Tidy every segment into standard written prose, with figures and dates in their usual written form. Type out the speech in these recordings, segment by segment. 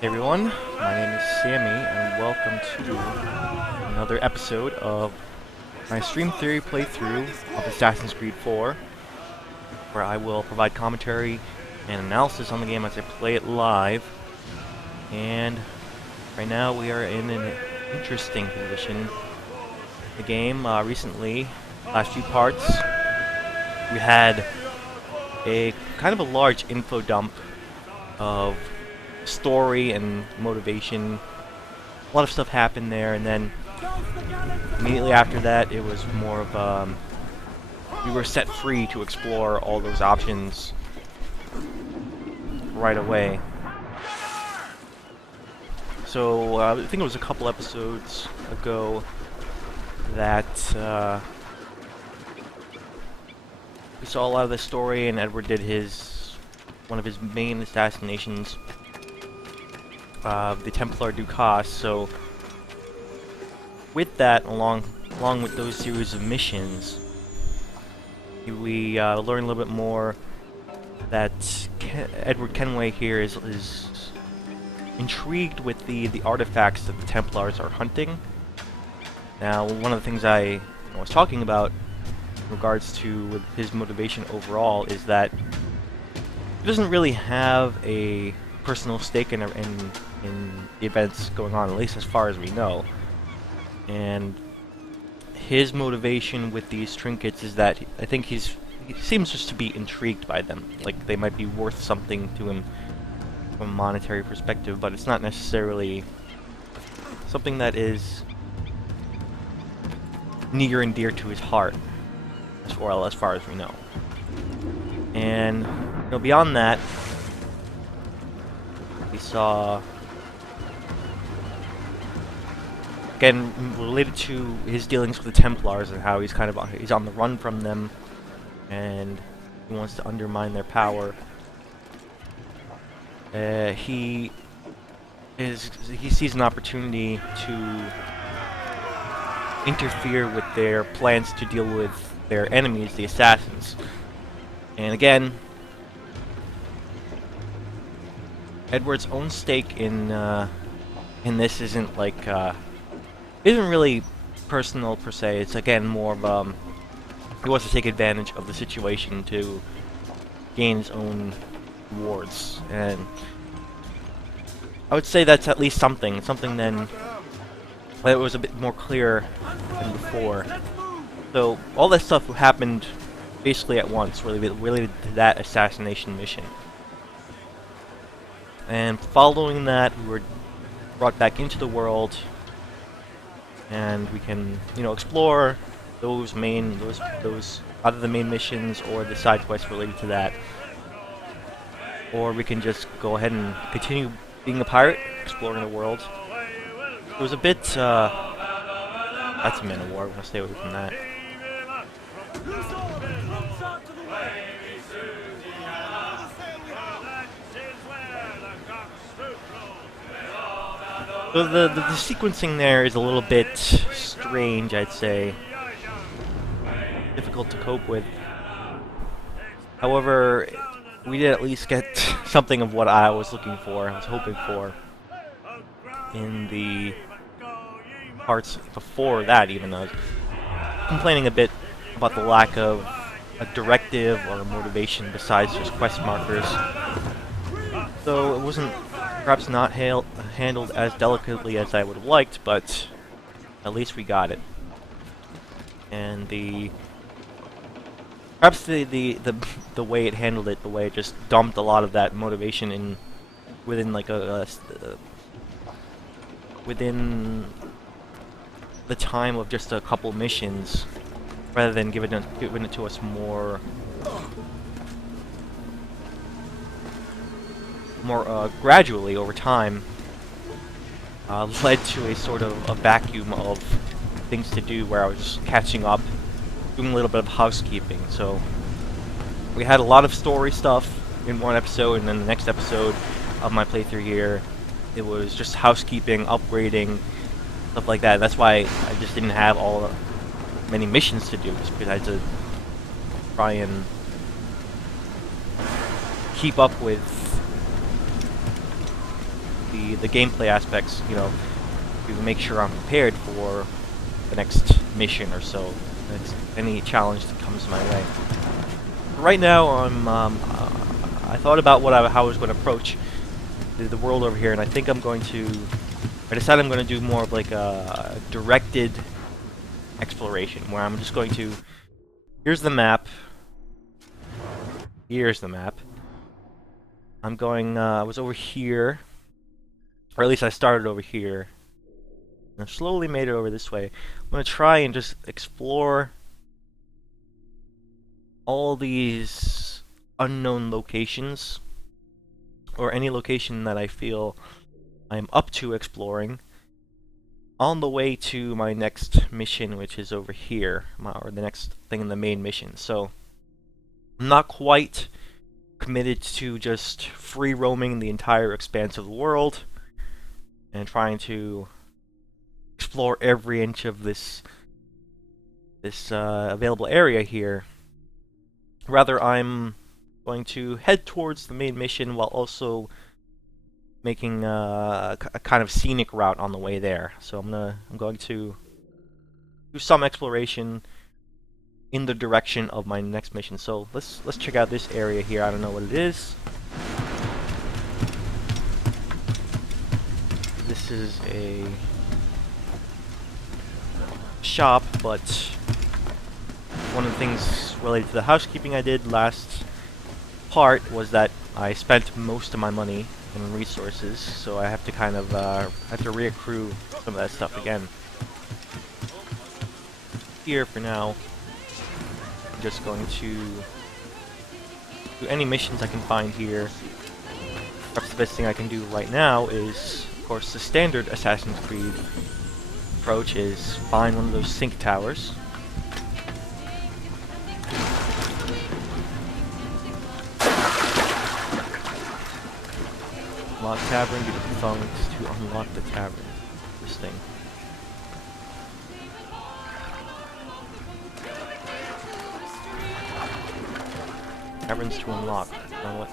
Hey everyone, my name is Sammy, and welcome to another episode of my Stream Theory playthrough of Assassin's Creed 4, where I will provide commentary and analysis on the game as I play it live. And right now we are in an interesting position. The game, recently, last few parts, we had a kind of a large info dump of story and motivation. A lot of stuff happened there, and then immediately after that it was more of we were set free to explore all those options right away. So I think it was a couple episodes ago that we saw a lot of the story, and Edward did one of his main assassinations, the Templar Dukas. So with that, along with those series of missions, we learn a little bit more that Edward Kenway here is intrigued with the artifacts that the Templars are hunting. Now, one of the things I was talking about in regards to his motivation overall is that he doesn't really have a personal stake in the events going on, at least as far as we know. And his motivation with these trinkets is that I think he seems just to be intrigued by them. Like, they might be worth something to him from a monetary perspective, but it's not necessarily something that is near and dear to his heart, as far as we know. And beyond that, we saw, again, related to his dealings with the Templars and how he's on the run from them, and he wants to undermine their power. He sees an opportunity to interfere with their plans to deal with their enemies, the assassins. And again, Edward's own stake in this isn't really personal per se. It's again more of he wants to take advantage of the situation to gain his own rewards, and I would say that's at least something then that was a bit more clear than before. So all that stuff happened basically at once, related to that assassination mission. And following that, we were brought back into the world, and we can, explore those either the main missions or the side quests related to that. Or we can just go ahead and continue being a pirate, exploring the world. It was a bit, that's a Man of War, we're gonna stay away from that. So the sequencing there is a little bit strange, I'd say. Difficult to cope with. However, we did at least get something of what I was looking for, I was hoping for, in the parts before that. Even though I was complaining a bit about the lack of a directive or a motivation besides just quest markers. So it wasn't perhaps not handled as delicately as I would have liked, but at least we got it. And perhaps the way it handled it, the way it just dumped a lot of that motivation within within the time of just a couple missions, rather than giving it to us more gradually over time, led to a sort of a vacuum of things to do where I was just catching up, doing a little bit of housekeeping. So we had a lot of story stuff in one episode, and then the next episode of my playthrough here, it was just housekeeping, upgrading, stuff like that. That's why I just didn't have many missions to do, just because I had to try and keep up with the gameplay aspects, you know, to make sure I'm prepared for the next mission or so, any challenge that comes my way. Right now, I thought about how I was going to approach the world over here, and I think I decided I'm going to do more of like a directed exploration, where I'm just going to, here's the map, I'm going, I was over here, or at least I started over here, and I've slowly made it over this way. I'm going to try and just explore all these unknown locations, or any location that I feel I'm up to exploring, on the way to my next mission, which is over here, or the next thing in the main mission. So I'm not quite committed to just free roaming the entire expanse of the world and trying to explore every inch of this available area here. Rather, I'm going to head towards the main mission while also making a kind of scenic route on the way there. So I'm going to do some exploration in the direction of my next mission. So let's check out this area here. I don't know what it is. This is a shop, but one of the things related to the housekeeping I did last part was that I spent most of my money in resources, so I have to kind of have to reaccrue some of that stuff again. Here for now, I'm just going to do any missions I can find here. Perhaps the best thing I can do right now is, of course, the standard Assassin's Creed approach is find one of those sink towers. Unlock tavern, get the funds to unlock the tavern. This thing. Taverns to unlock. Now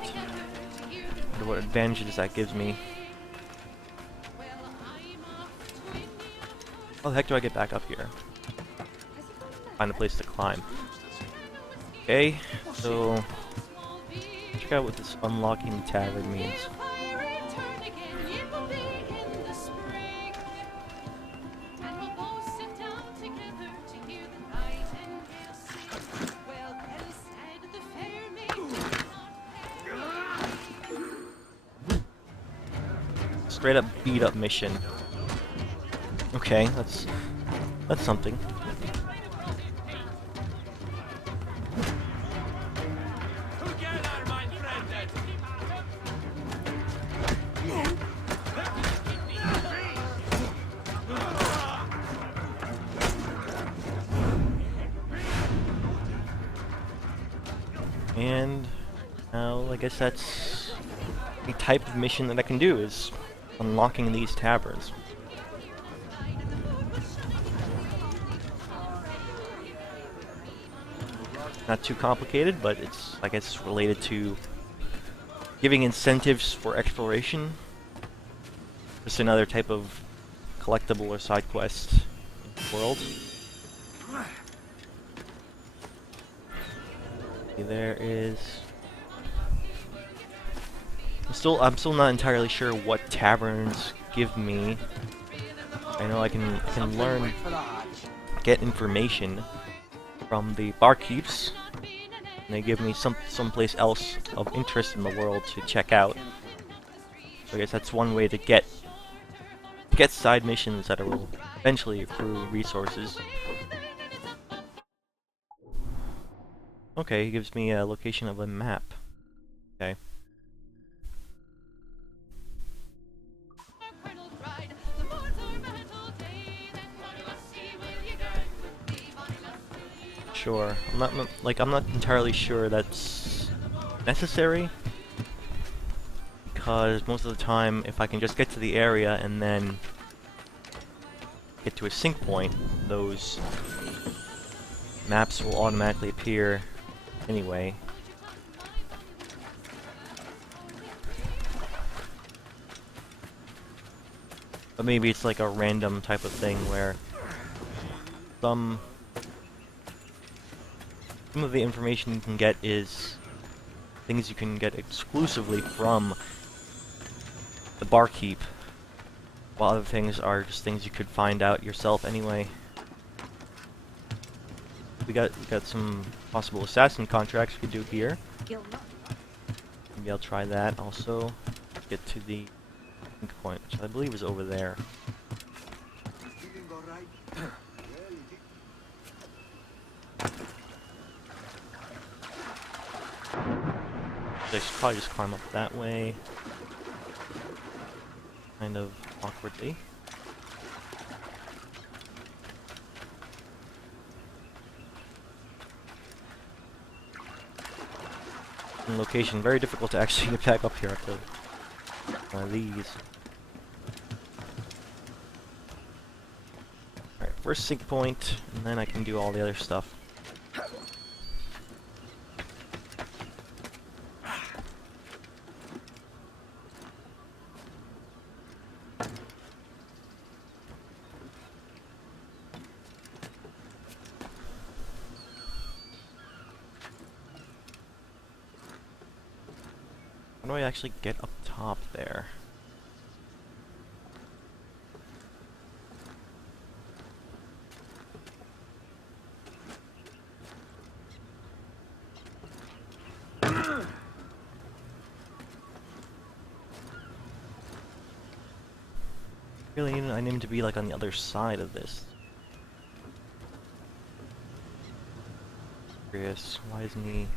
what advantages that gives me. How the heck do I get back up here? Find a place to climb. Okay, so check out what this unlocking the tavern means. Straight up beat up mission. Okay, that's something. And now I guess that's the type of mission that I can do, is unlocking these taverns. Not too complicated, but it's, I guess, related to giving incentives for exploration. Just another type of collectible or side quest in the world. Okay, there is. I'm still not entirely sure what taverns give me. I know I can get information from the barkeeps, and they give me someplace else of interest in the world to check out. So I guess that's one way to get side missions that will eventually accrue resources. Okay, he gives me a location of a map. Okay. Sure. I'm not entirely sure that's necessary, because most of the time, if I can just get to the area and then get to a sync point, those maps will automatically appear anyway. But maybe it's like a random type of thing where some of the information you can get is things you can get exclusively from the barkeep, while other things are just things you could find out yourself anyway. We got some possible assassin contracts we could do here. Maybe I'll try that also. Get to the ink point, which I believe is over there. I should probably just climb up that way. Kind of awkwardly. Location very difficult to actually get back up here after these. Alright, first sync point, and then I can do all the other stuff. How do I actually get up top there? Really, I need to be like on the other side of this. Curious, why isn't he?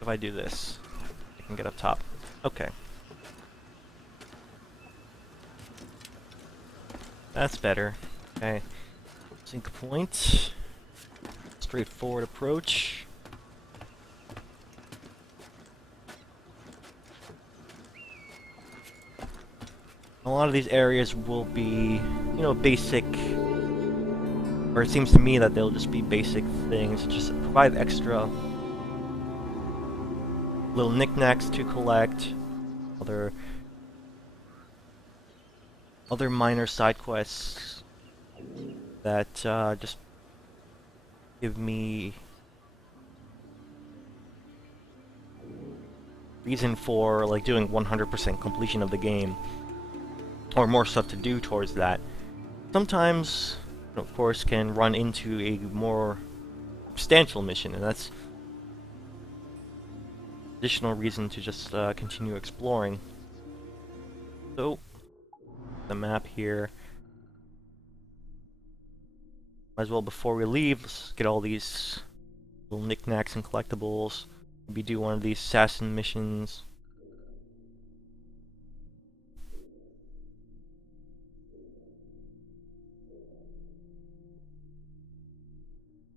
If I do this, I can get up top. Okay. That's better. Okay. Sync point. Straightforward approach. A lot of these areas will be, you know, basic, or it seems to me that they'll just be basic things, just provide extra little knickknacks to collect, other minor side quests that just give me reason for like doing 100% completion of the game, or more stuff to do towards that. Sometimes, of course, can run into a more substantial mission, and that's additional reason to just continue exploring. So, the map here. Might as well, before we leave, let's get all these little knickknacks and collectibles. Maybe do one of these assassin missions.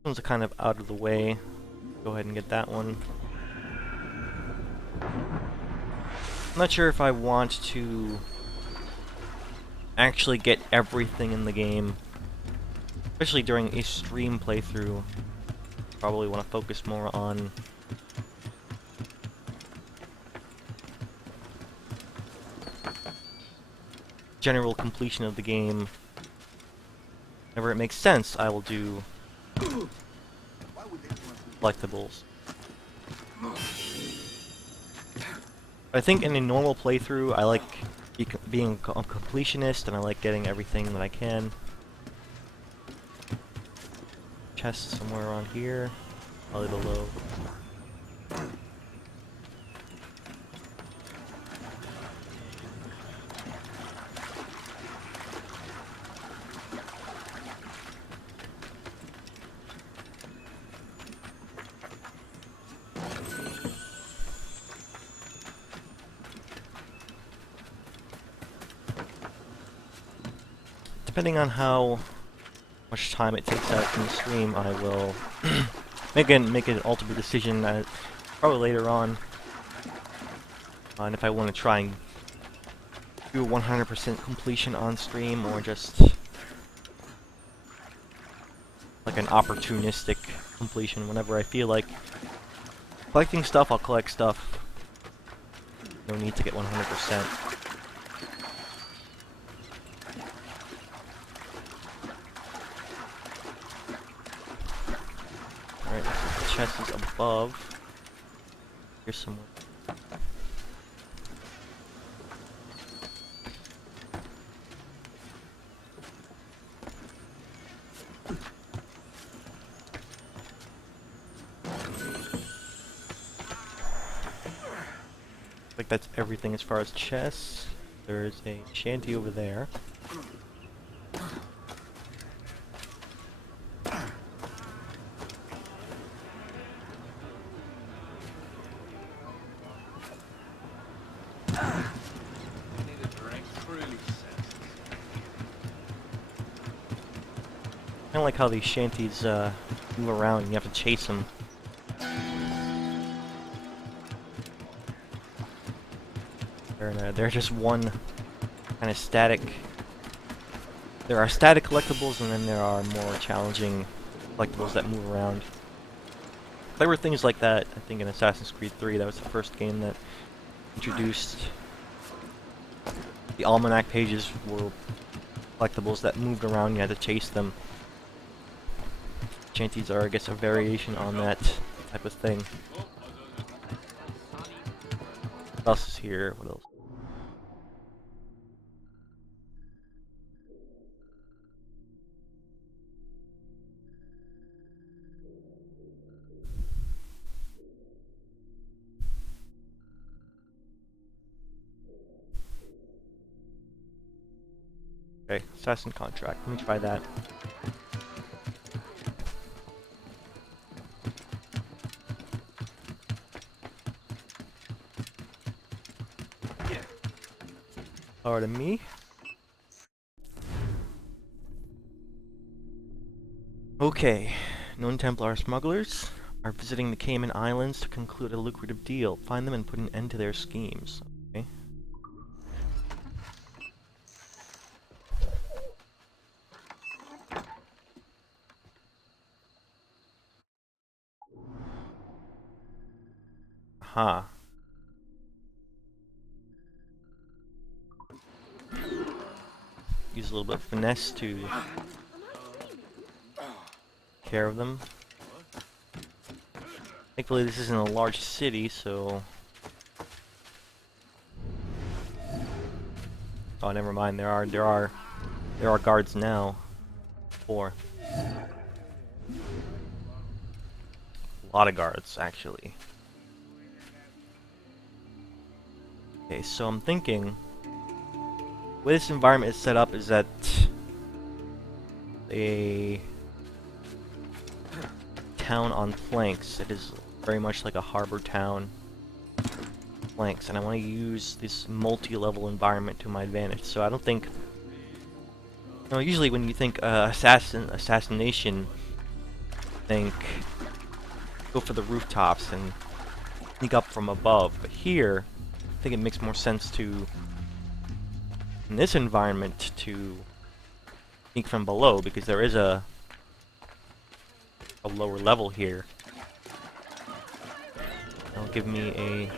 This one's kind of out of the way. Go ahead and get that one. I'm not sure if I want to actually get everything in the game, especially during a stream playthrough. Probably want to focus more on general completion of the game. Whenever it makes sense, I will do collectibles. I think in a normal playthrough, I like being a completionist, and I like getting everything that I can. Chest somewhere around here, probably below. Depending on how much time it takes out from the stream, I will make an ultimate decision probably later on if I want to try and do 100% completion on stream, or just like an opportunistic completion whenever I feel like Collecting stuff, I'll collect stuff. No need to get 100%. Alright, the chest is above. Here's somewhere. Like that's everything as far as chests. There's a shanty over there. I like how these shanties move around and you have to chase them. They're just one kind of static. There are static collectibles, and then there are more challenging collectibles that move around. There were things like that, I think, in Assassin's Creed 3. That was the first game that introduced the almanac pages were collectibles that moved around. You had to chase them. Shanties are, I guess, a variation on that type of thing. What else is here? What else? Okay, assassin contract. Let me try that. Pardon me. Okay, known Templar smugglers are visiting the Cayman Islands to conclude a lucrative deal. Find them and put an end to their schemes. Okay. Aha. Use a little bit of finesse to take care of them. Thankfully, this isn't a large city, so. Oh, never mind. There are guards now. 4. A lot of guards, actually. Okay, so I'm thinking, the way this environment is set up is that a town on planks. It is very much like a harbor town. Planks, and I want to use this multi-level environment to my advantage. So I don't think. Usually when you think assassination, think go for the rooftops and sneak up from above. But here, I think it makes more sense to, in this environment, to sneak from below, because there is a lower level here. That'll give me a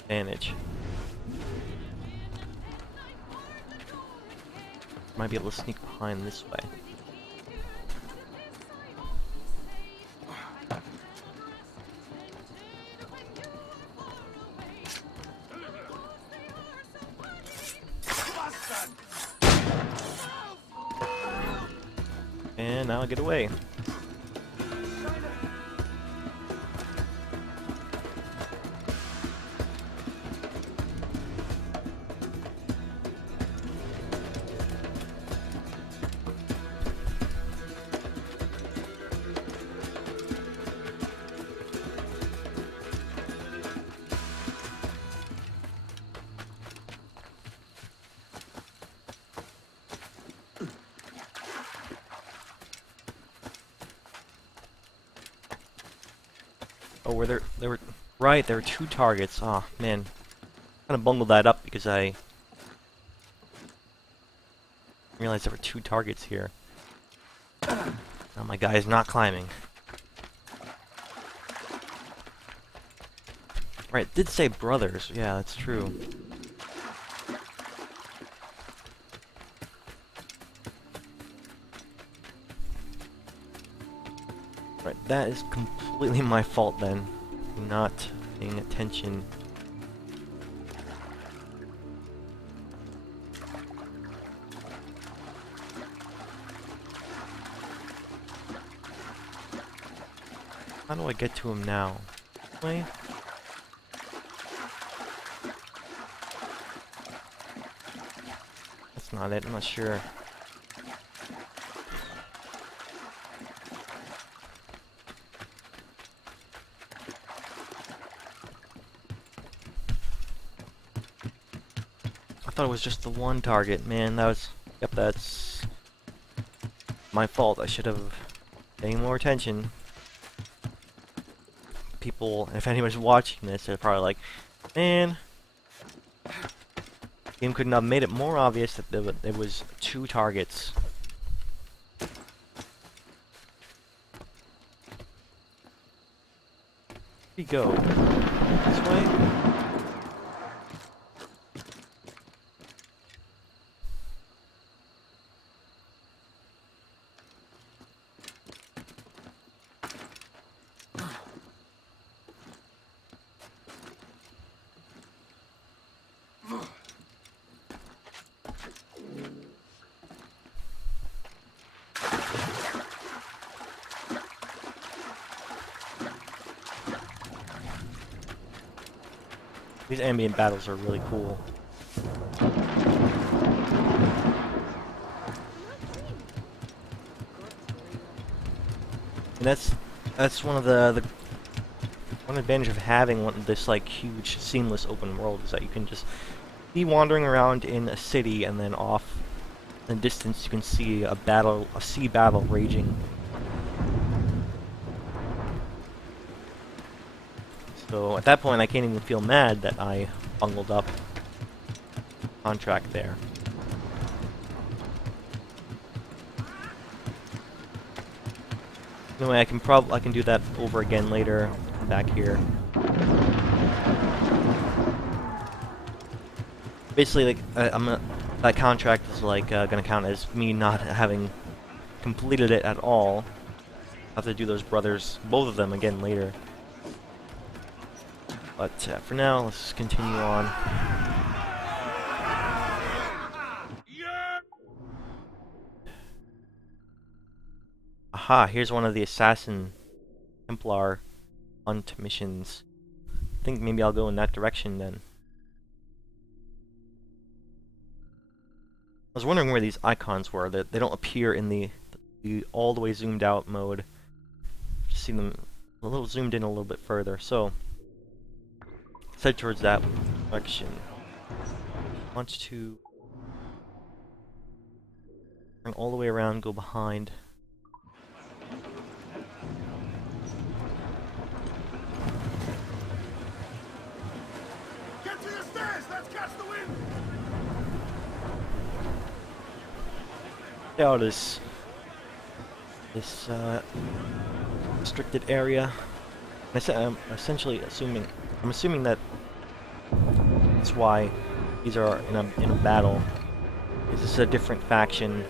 advantage. Might be able to sneak behind this way. And now I'll get away. Oh, there were right, there were 2 targets. Oh man. Kinda bungled that up because I realized there were 2 targets here. Now my guy is not climbing. Right, it did say brothers. Yeah, that's true. Right, that is completely my fault then. Not paying attention. How do I get to him now? Wait. That's not it, I'm not sure. I thought it was just the one target, man. That was... Yep, that's... my fault. I should have paid more attention. People, if anyone's watching this, they're probably like, man, game couldn't have made it more obvious that there was 2 targets. Here we go. This way? These ambient battles are really cool. And that's one of the one advantage of having this like huge seamless open world is that you can just be wandering around in a city and then off in the distance you can see a sea battle raging. So at that point, I can't even feel mad that I bungled up contract there. Anyway, I can do that over again later. Back here. Basically, like that contract is like gonna count as me not having completed it at all. I'll have to do those brothers, both of them, again later. But for now, let's continue on. Aha, here's one of the assassin Templar hunt missions. I think maybe I'll go in that direction then. I was wondering where these icons were. That they don't appear in the all the way zoomed out mode. Just see them a little zoomed in a little bit further. So let's head towards that direction. I want to turn all the way around, go behind. Get to the stairs! Let's catch the wind! Out this restricted area. I'm essentially assuming that that's why these are in a battle. This is a different faction.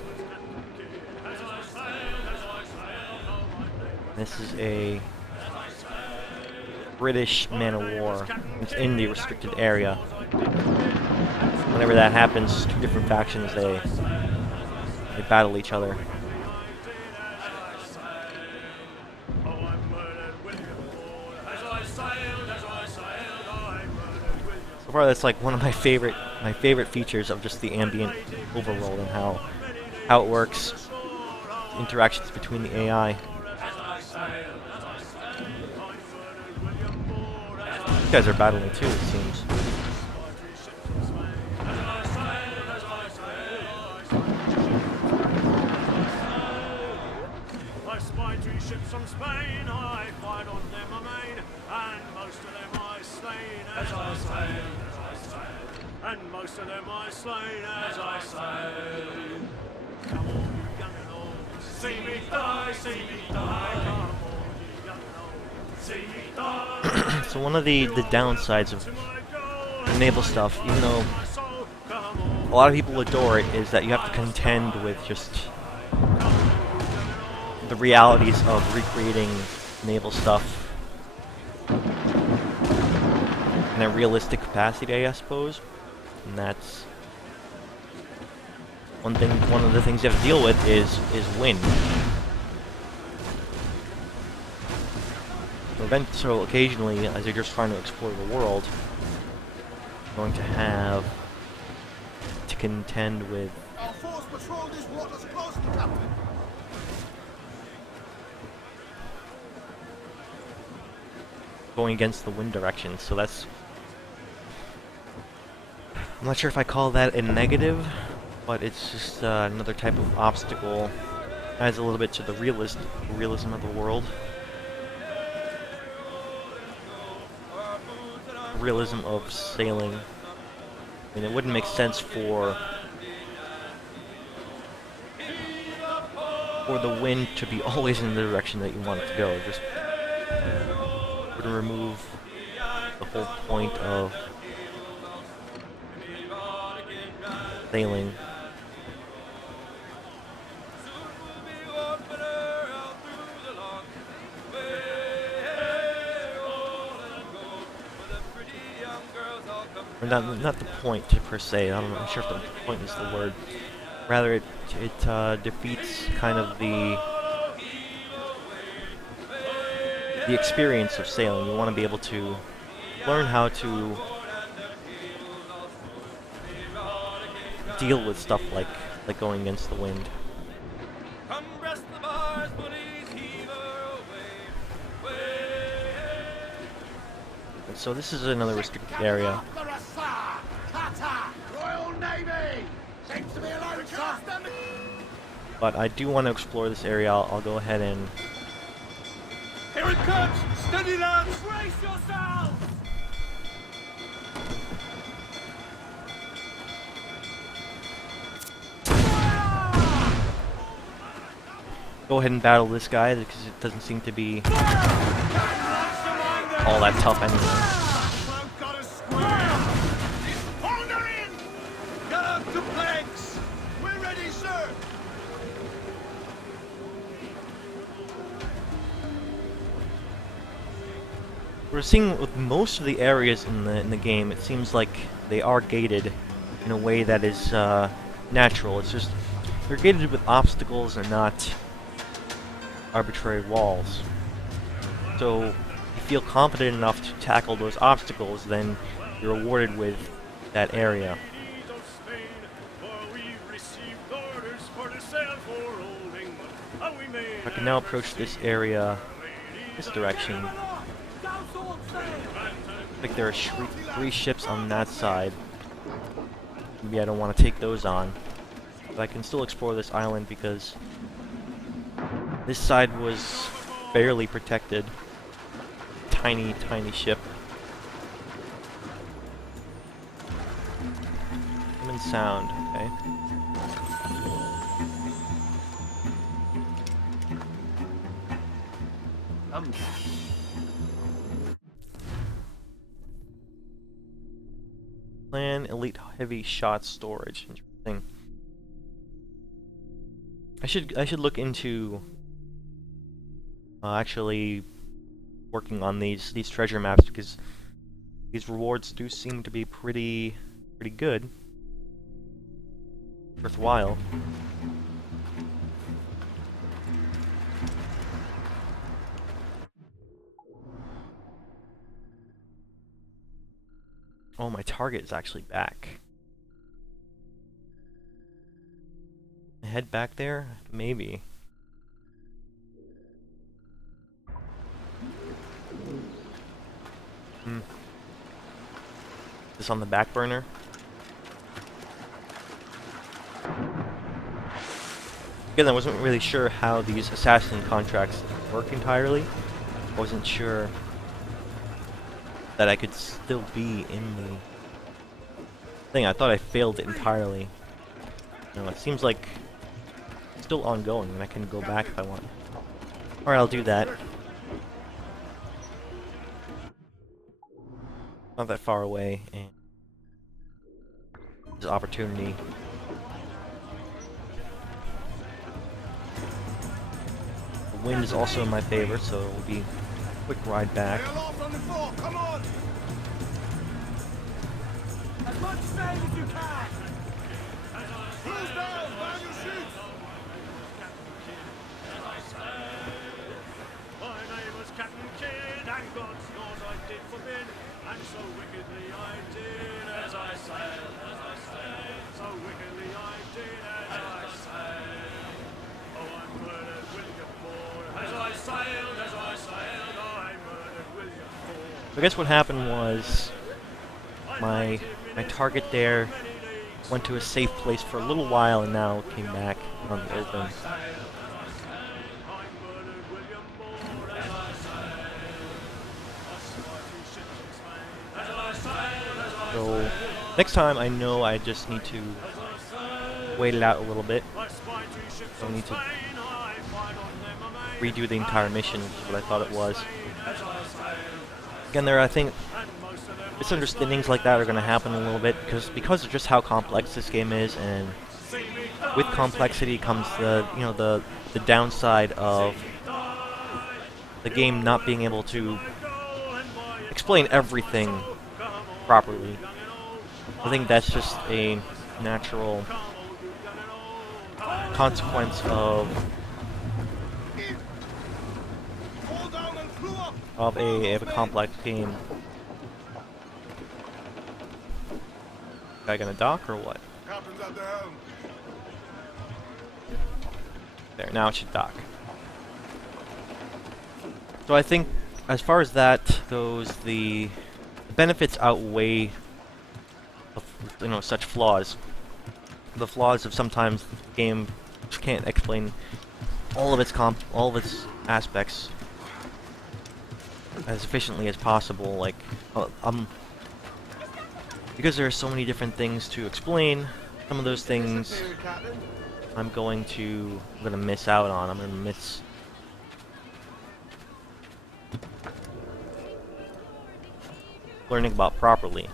This is a British man of war. It's in the restricted area. Whenever that happens, 2 different factions they battle each other. So far, that's like one of my favorite features of just the ambient overworld and how it works. Interactions between the AI. These guys are battling too, it seems. Ships from Spain, I fight on them amain, and most of them I slain as I sail, and most of them I slain as I sail. Come on, you young and old, see me die, come on, you young and old, see me die. So one of the downsides of naval stuff, even though a lot of people adore it, is that you have to contend with just the realities of recreating naval stuff in a realistic capacity, I suppose. And that's one of the things you have to deal with is wind. So occasionally, as you're just trying to explore the world, you're going to have to contend with Our force patrolled these waters closely, Captain. going against the wind direction. So that's, I'm not sure if I call that a negative, but it's just another type of obstacle. Adds a little bit to the realism of the world. Realism of sailing. I mean, it wouldn't make sense for the wind to be always in the direction that you want it to go. It just would remove the whole point of sailing. Or not the point per se. I'm not sure if the point is the word. Rather, it defeats kind of the experience of sailing. You want to be able to learn how to deal with stuff like going against the wind. So this is another restricted area. Royal Navy! Seems to be alone, sir. But I do want to explore this area. I'll go ahead and... Here it comes! Steady, lads! Brace yourselves! go ahead and battle this guy because it doesn't seem to be all that tough anyway. We're seeing with most of the areas in the game, it seems like they are gated in a way that is natural. It's just they're gated with obstacles and not arbitrary walls. So if you feel confident enough to tackle those obstacles, then you're rewarded with that area. I can now approach this area this direction. I think there are 3 ships on that side. Maybe I don't want to take those on. But I can still explore this island because this side was barely protected. Tiny, tiny ship. Human sound, okay. Plan elite heavy shot storage. Interesting. I should look into actually working on these treasure maps because these rewards do seem to be pretty good. Worthwhile. Oh, my target is actually back. Head back there? Maybe. This on the back burner? Again, I wasn't really sure how these assassin contracts work entirely. I wasn't sure that I could still be in the thing. I thought I failed it entirely. No, it seems like it's still ongoing and I can go back if I want. Alright, I'll do that. not that far away, and there's opportunity. The wind is also in my favor, so it will be a quick ride back. Sail off on the fort, come on! As much sail as you can! Cruise down, man your shoots! My name was Captain Kidd, and God knows I did forbid, and so wickedly I did as I sailed, so wickedly I did as I sailed. Oh, I murdered William Moore, as I sailed, I murdered William Moore. I guess what happened was my target there went to a safe place for a little while and now came back on the open. So next time I know I just need to wait it out a little bit. Don't need to redo the entire mission, which is what I thought it was. Again, there I think misunderstandings like that are going to happen a little bit because of just how complex this game is, and with complexity comes the the downside of the game not being able to explain everything properly. I think that's just a natural consequence of a complex game. Guy gonna dock or what? Captain's at the helm. There, now it should dock. So I think, as far as that goes, the benefits outweigh, such flaws. The flaws of sometimes the game just can't explain all of its aspects as efficiently as possible. Like, because there are so many different things to explain, some of those things I'm gonna miss out on. I'm gonna miss learning about properly.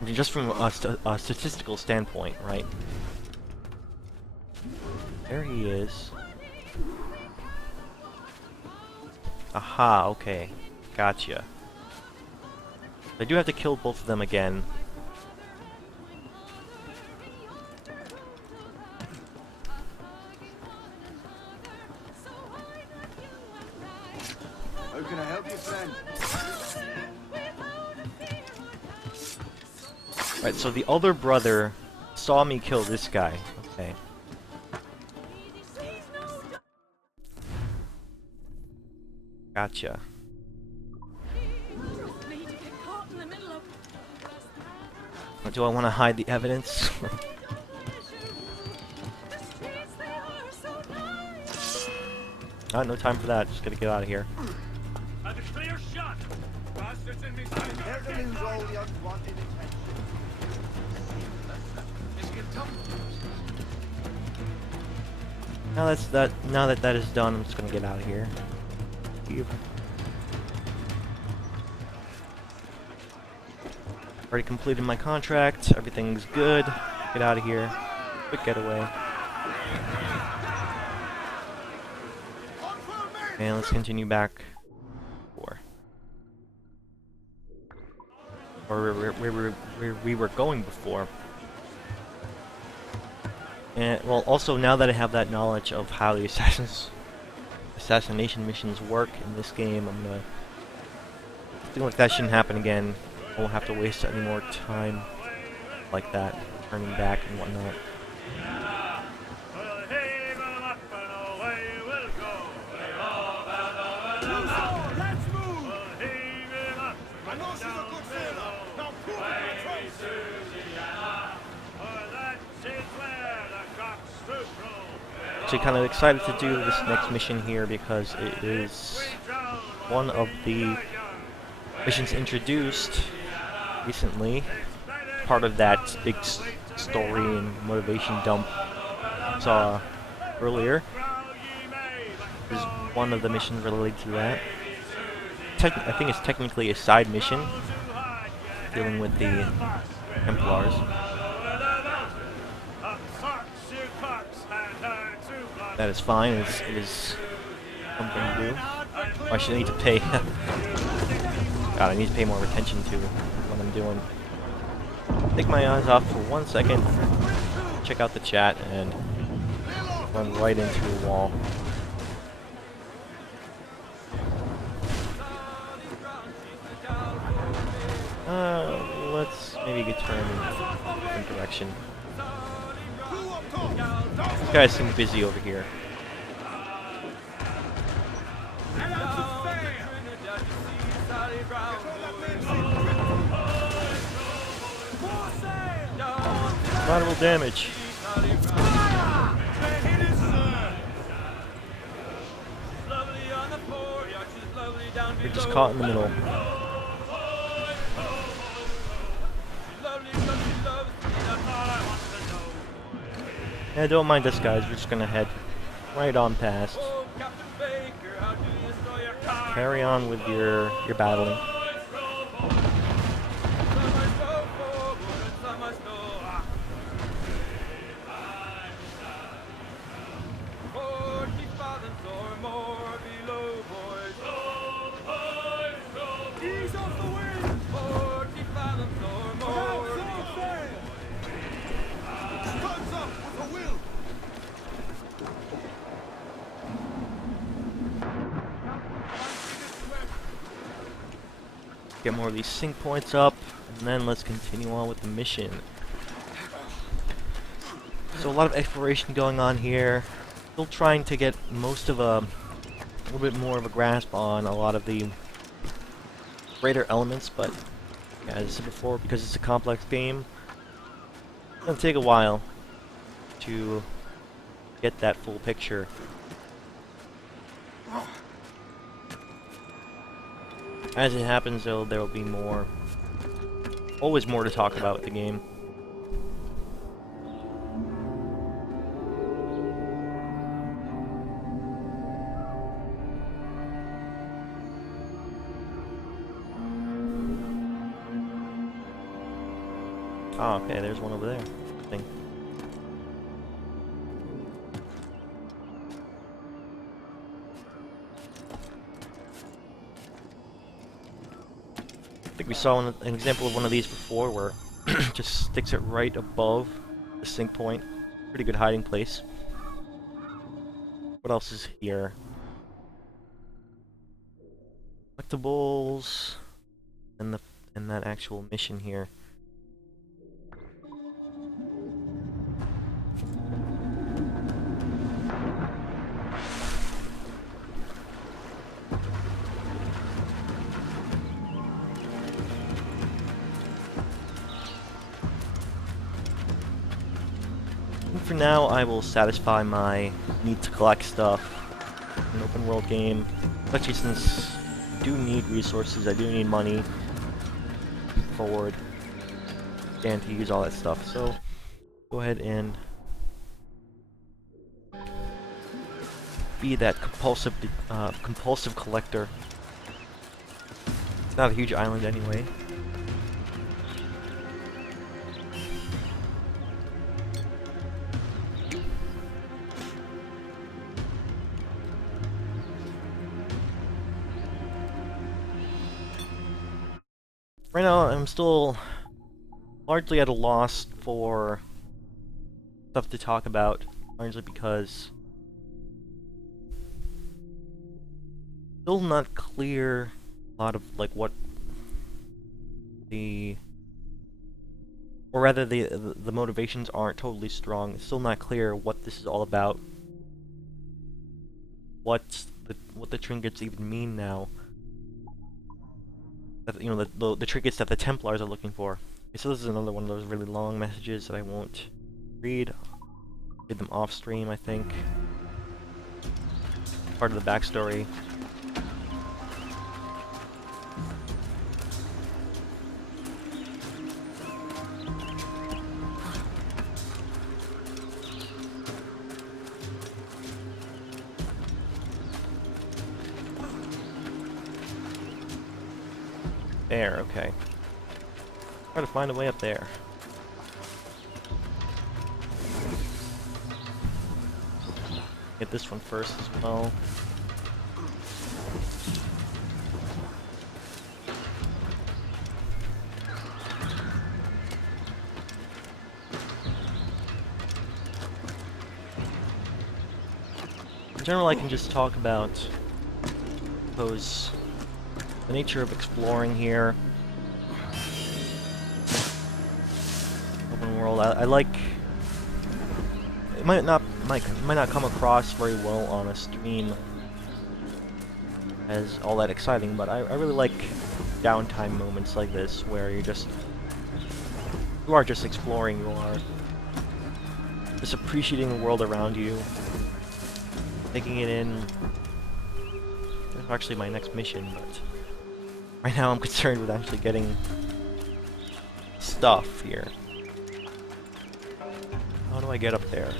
I mean, just from a statistical standpoint, right? There he is. Aha, okay. Gotcha. I do have to kill both of them again. How can I help you, friend? Right, so the other brother saw me kill this guy. Okay. Gotcha. Do I want to hide the evidence? No time for that. Just gotta get out of here. And a clear shot! Bastards in me sight! There to lose all the unwanted attention. Now that that is done, I'm just gonna get out of here. Already completed my contract. Everything's good. Get out of here. Quick getaway. And let's continue back. Or where we were going before. And well, also now that I have that knowledge of how the assassination missions work in this game, I'm gonna feel like that shouldn't happen again. I won't have to waste any more time like that, turning back and whatnot. Let's move! I know she's a good sailor. Now pull her Actually kind of excited to do this next mission here because it is one of the missions introduced recently, part of that big story and motivation dump I saw earlier. There's one of the missions related to that. I think it's technically a side mission dealing with the Templars. That is fine. It is something to do. Oh, I should need to pay. God, I need to pay more attention to what I'm doing. Take my eyes off for 1 second. Check out the chat and run right into a wall. Let's maybe get turned in a different direction. You guys seem busy over here. Collateral damage. We're just caught in the middle. Yeah, don't mind us, guys. We're just gonna head right on past. Carry on with your battling. Get more of these sync points up, and then let's continue on with the mission. So a lot of exploration going on here. Still trying to get most of a little bit more of a grasp on a lot of the greater elements, but yeah, as I said before, because it's a complex game, it's gonna take a while to get that full picture. As it happens, though, there will be more, always more to talk about with the game. Oh, okay, there's one over there. Thing. I think we saw an example of one of these before where it just sticks it right above the sync point. Pretty good hiding place. What else is here? Collectibles and that actual mission here. For now, I will satisfy my need to collect stuff in an open world game, especially since I do need resources, I do need money forward, and to use all that stuff. So, go ahead and be that compulsive collector. It's not a huge island anyway. Right now, I'm still largely at a loss for stuff to talk about, largely because still not clear a lot of like what the, or rather the motivations aren't totally strong. It's still not clear what this is all about. What the trinkets even mean now. You know, the trinkets that the Templars are looking for. Okay, so this is another one of those really long messages that I won't read. Read them off stream, I think. Part of the backstory. There, okay. Try to find a way up there. Get this one first as well. In general, I can just talk about, I suppose, the nature of exploring here. Open world. I like. It might not come across very well on a stream as all that exciting, but I really like downtime moments like this where you are just exploring. You are just appreciating the world around you, taking it in. That's actually my next mission, but right now I'm concerned with actually getting stuff here. How do I get up there?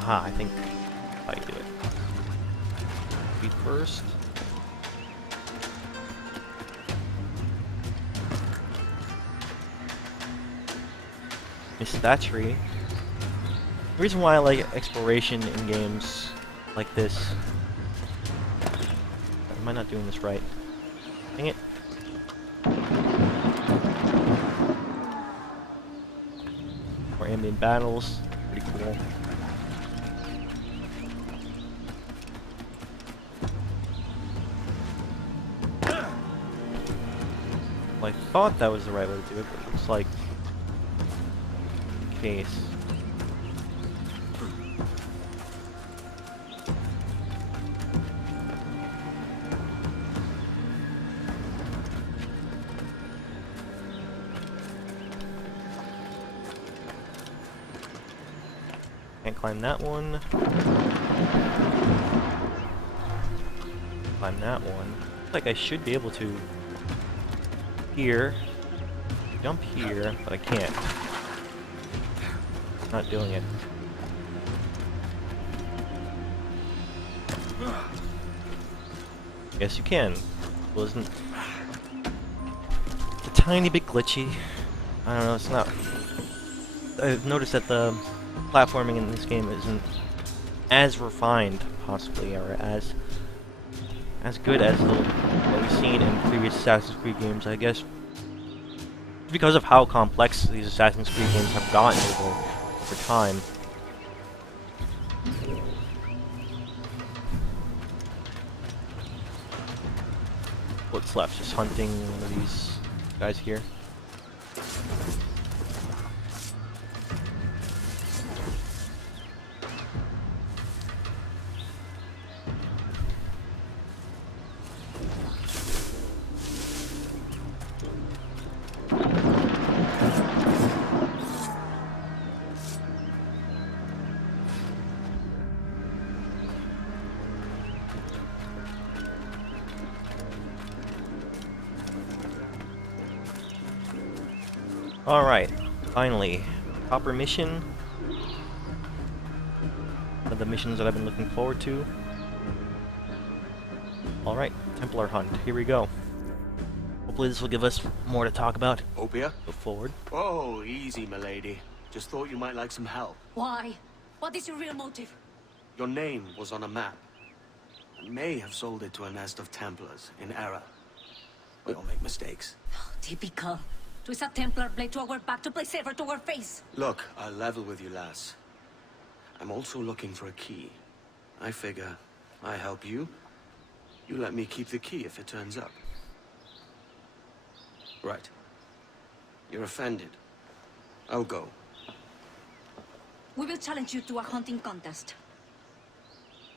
Aha, I think I do it. Be first. Missed that tree. The reason why I like exploration in games like this. Am I not doing this right? Dang it. More ambient battles. Pretty cool. Well, I thought that was the right way to do it, but it looks like the case. Can't climb that one. Climb that one. Looks like I should be able to here. Jump here, but I can't. Not doing it. Yes, you can. Well, isn't it's a tiny bit glitchy. I don't know. It's not. I've noticed that the platforming in this game isn't as refined, possibly, or as good as what we've seen in previous Assassin's Creed games. I guess because of how complex these Assassin's Creed games have gotten over time. What's left? Just hunting one of these guys here. Alright, finally, proper mission. One of the missions that I've been looking forward to. Alright, Templar hunt, here we go. Hopefully this will give us more to talk about. Opía? Go forward. Oh, easy, milady. Just thought you might like some help. Why? What is your real motive? Your name was on a map. I may have sold it to a nest of Templars in error. We all make mistakes. Typical. Twist a Templar blade to our back to play safer to our face. Look, I'll level with you, lass. I'm also looking for a key. I figure I help you. You let me keep the key if it turns up. Right. You're offended. I'll go. We will challenge you to a hunting contest.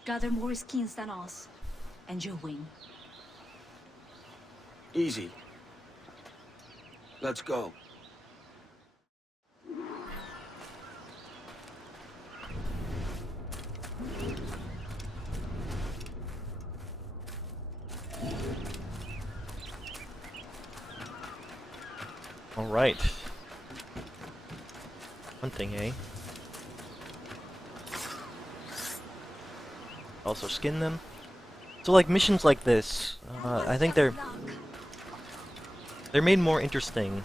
Gather more skins than us, and you win. Easy. Let's go. All right. Hunting, eh? Also skin them. So like missions like this, I think they're they're made more interesting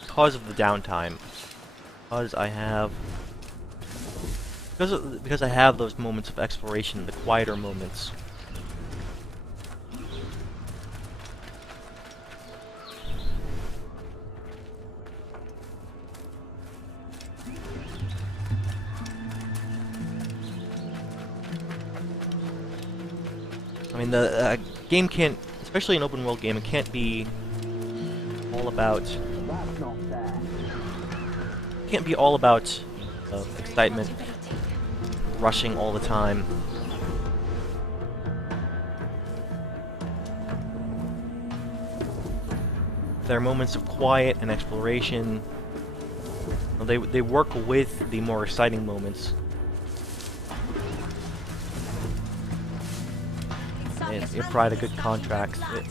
because of the downtime. Because I have those moments of exploration, the quieter moments. I mean, the game can't, especially an open world game, it can't be all about. Can't be all about excitement, rushing all the time. There are moments of quiet and exploration. Well, they work with the more exciting moments. It provide a good contrast. It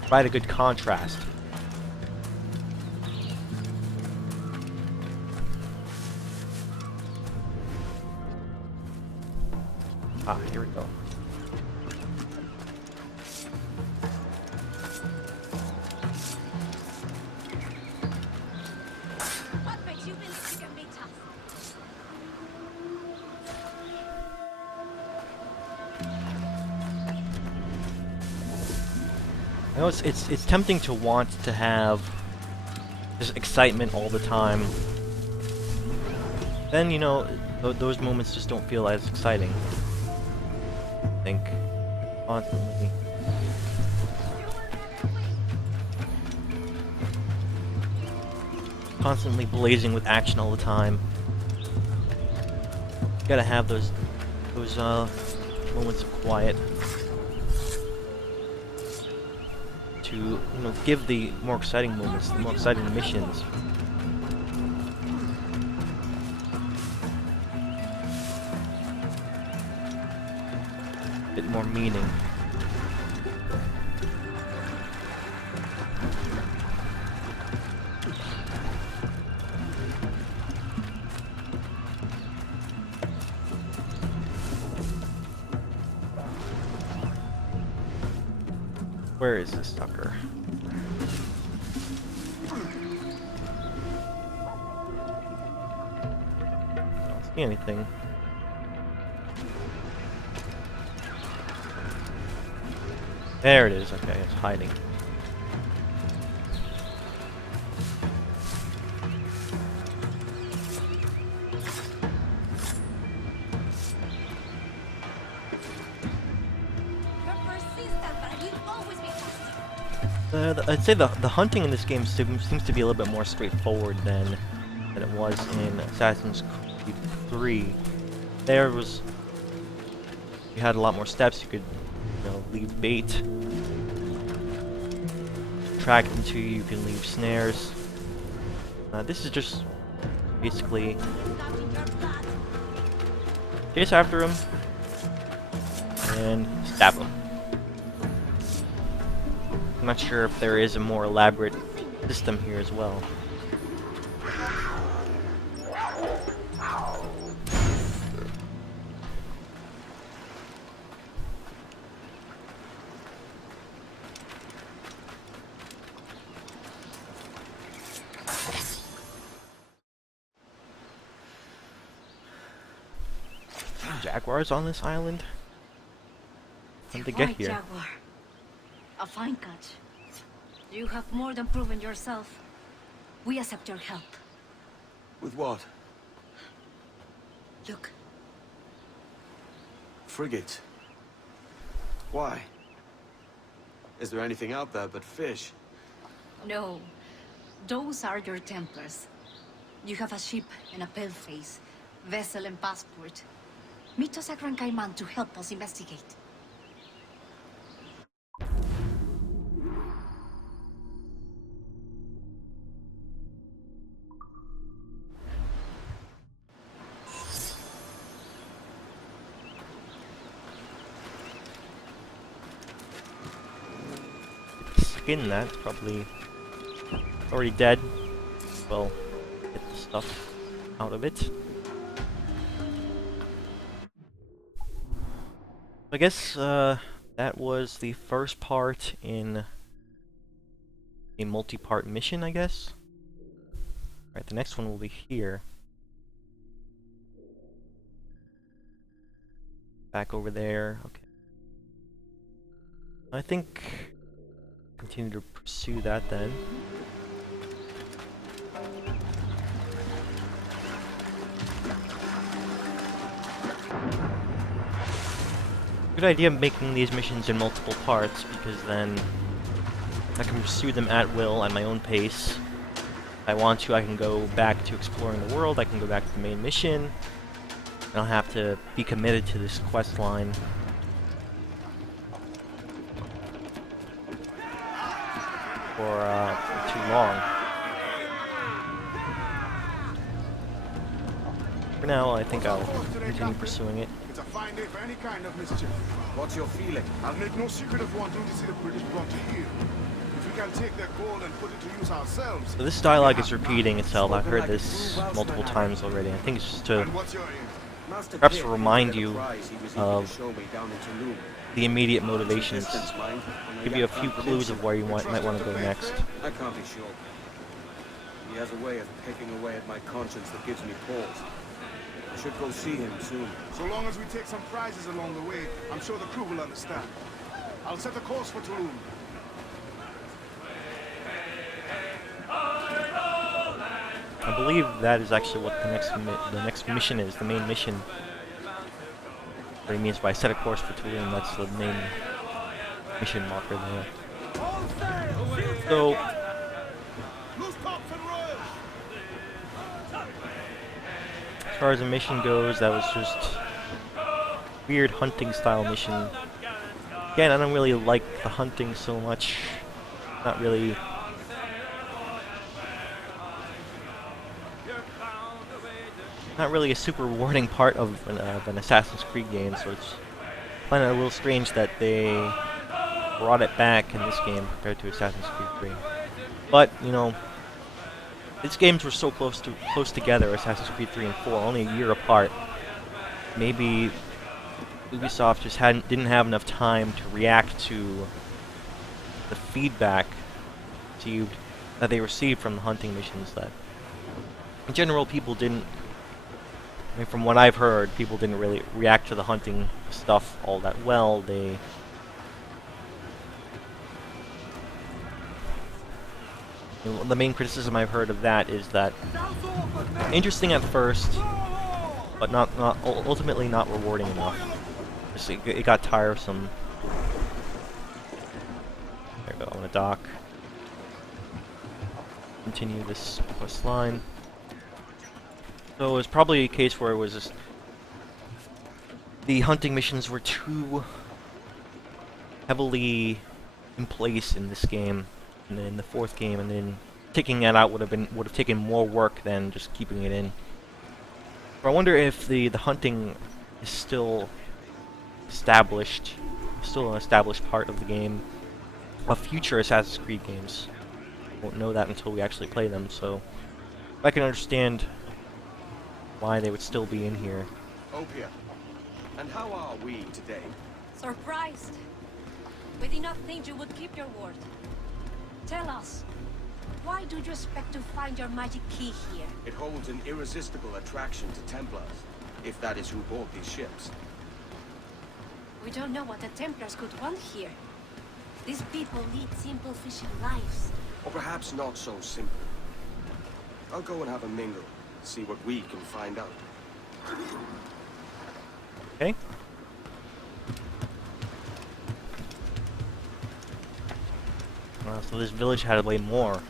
provide a good contrast. Ah, here we go. What makes you think you can be tough? I know it's tempting to want to have just excitement all the time. Then, you know, those moments just don't feel as exciting. I think constantly blazing with action all the time. You gotta have those moments of quiet to, you know, give the more exciting moments, the more exciting missions. A bit more meaning. Where is this sucker? I don't see anything. There it is. Okay, it's hiding. You're persistent, but I will always be faster. I'd say the hunting in this game seems to be a little bit more straightforward than it was in Assassin's Creed 3. There was, you had a lot more steps. You could, you know, leave bait, track them to you. You can leave snares. This is just basically Starting your blood. chase after him and stab him. I'm not sure if there is a more elaborate system here as well. Jaguars on this island? How did they get White here? Jaguar. A fine catch. You have more than proven yourself. We accept your help. With what? Look, Frigate. Why? Is there anything out there but fish? no. Those are your Templars. You have a ship and a paleface, vessel and passport. Meet us at Gran Cayman to help us investigate. Skin that's probably already dead. Well, get the stuff out of it. I guess that was the first part in a multi-part mission, I guess. Alright, the next one will be here. Back over there. Okay. I think continue to pursue that then. Good idea making these missions in multiple parts, because then I can pursue them at will at my own pace. If I want to, I can go back to exploring the world, I can go back to the main mission. I don't have to be committed to this quest line for too long. For now, I think I'll continue pursuing it. It's a fine day for any kind of mischief. What's your feeling? I'll make no secret of wanting to see the British brought to heel. If we can take their gold and put it to use ourselves. So this dialogue is repeating itself. I've heard this multiple times already. I think it's just to And what's your aim? perhaps to remind you of the immediate motivations. Give you a few clues of where you might want to go next. I can't be sure. He has a way of pecking away at my conscience that gives me pause. I should go see him soon. So long as we take some prizes along the way, I'm sure the crew will understand. I'll set a course for Tulum. I believe that is actually what the next mission is. The main mission. What he means by set a course for Tulum. That's the main mission marker there. So, Loose tops and royals! as far as the mission goes, that was just weird hunting style mission. Again, I don't really like the hunting so much. Not really. Not really a super rewarding part of an Assassin's Creed game, so it's kind of a little strange that they brought it back in this game compared to Assassin's Creed 3. But, you know, these games were so close together, Assassin's Creed 3 and 4, only a year apart. Maybe Ubisoft just didn't have enough time to react to the feedback that they received from the hunting missions. That, in general, people didn't. I mean, from what I've heard, people didn't really react to the hunting stuff all that well. The main criticism I've heard of that is that interesting at first, but ultimately not rewarding enough. It got tiresome. There we go. I'm gonna dock. Continue this quest line. So it was probably a case where it was just the hunting missions were too heavily in place in this game, and then the fourth game, and then taking that out would have taken more work than just keeping it in. But I wonder if the hunting is still established, still an established part of the game of future Assassin's Creed games. Won't know that until we actually play them. So I can understand why they would still be in here. Opía, and how are we today? Surprised. We did not think you would keep your word. Tell us, why do you expect to find your magic key here? It holds an irresistible attraction to Templars, if that is who bought these ships. We don't know what the Templars could want here. These people lead simple fishing lives. Or perhaps not so simple. I'll go and have a mingle, see what we can find out. Okay. So this village had way more.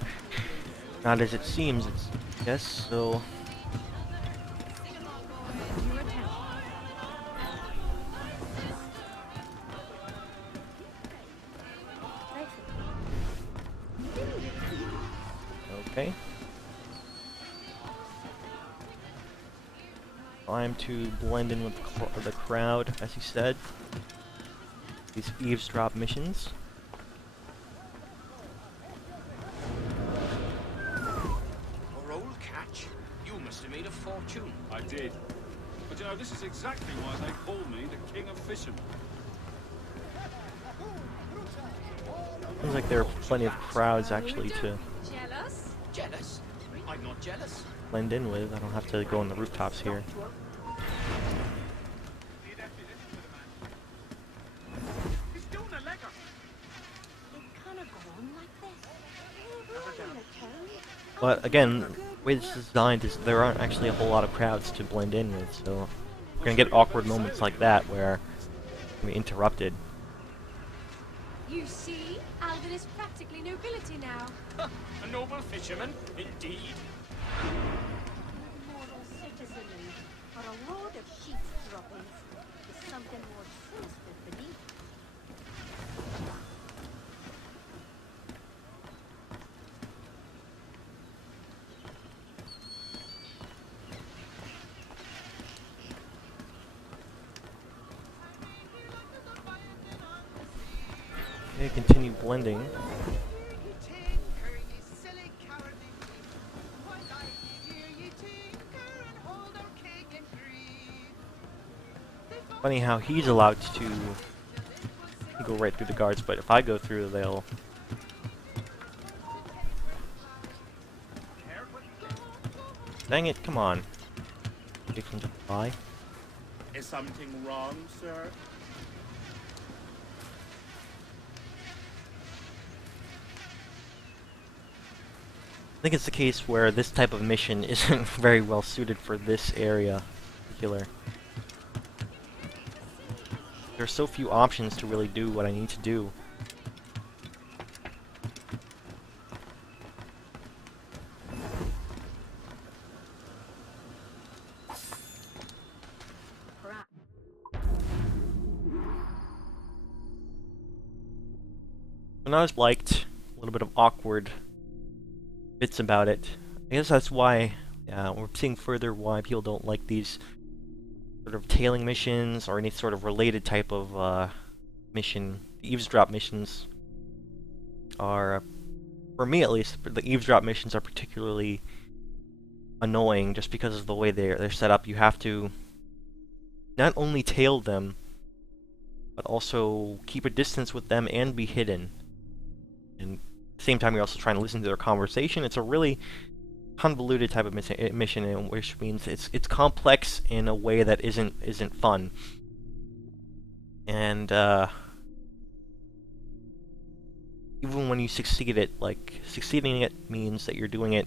Not as it seems, it's, yes, so... Okay. Time to blend in with the crowd, as he said. These eavesdrop missions. For old catch, you must have made a fortune. I did. But you know, this is exactly why they call me the King of Fishermen. Seems like there are plenty of crowds actually to Jealous? Jealous? I'm not jealous. blend in with. I don't have to go on the rooftops here. He's doing a legger. It kind of go on like this. But again, the way this is designed is there aren't actually a whole lot of crowds to blend in with, so we're gonna get awkward moments like that where we're interrupted. You see, Alvin is practically nobility now. A noble fisherman, indeed. Mortal citizenry, or a load of sheep's droppings, is something more sinister beneath. Okay, continue blending. Funny how he's allowed to go right through the guards, but if I go through, they'll... Dang it, come on. They can just fly. Is something wrong, sir? I think it's the case where this type of mission isn't very well suited for this area in particular. There are so few options to really do what I need to do. Crap. And I was liked a little bit of awkward bits about it. I guess that's why we're seeing further why people don't like these sort of tailing missions or any sort of related type of mission. The eavesdrop missions are, for me at least, the eavesdrop missions are particularly annoying just because of the way they're set up. You have to not only tail them, but also keep a distance with them and be hidden. And at the same time, you're also trying to listen to their conversation. It's a really convoluted type of mission, which means it's complex in a way that isn't fun. And even when you succeed at succeeding it means that you're doing it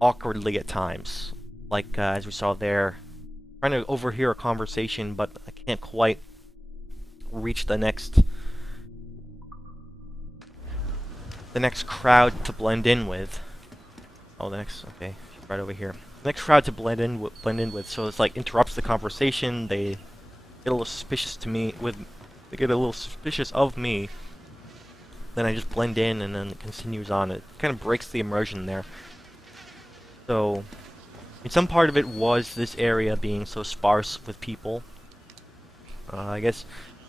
awkwardly at times. Like as we saw there, trying to overhear a conversation, but I can't quite reach the next crowd to blend in with. Oh, okay, right over here. The next crowd to blend in with, so it's like interrupts the conversation. They get a little suspicious they get a little suspicious of me. Then I just blend in, and then it continues on. It kind of breaks the immersion there. So, I mean, some part of it was this area being so sparse with people. I guess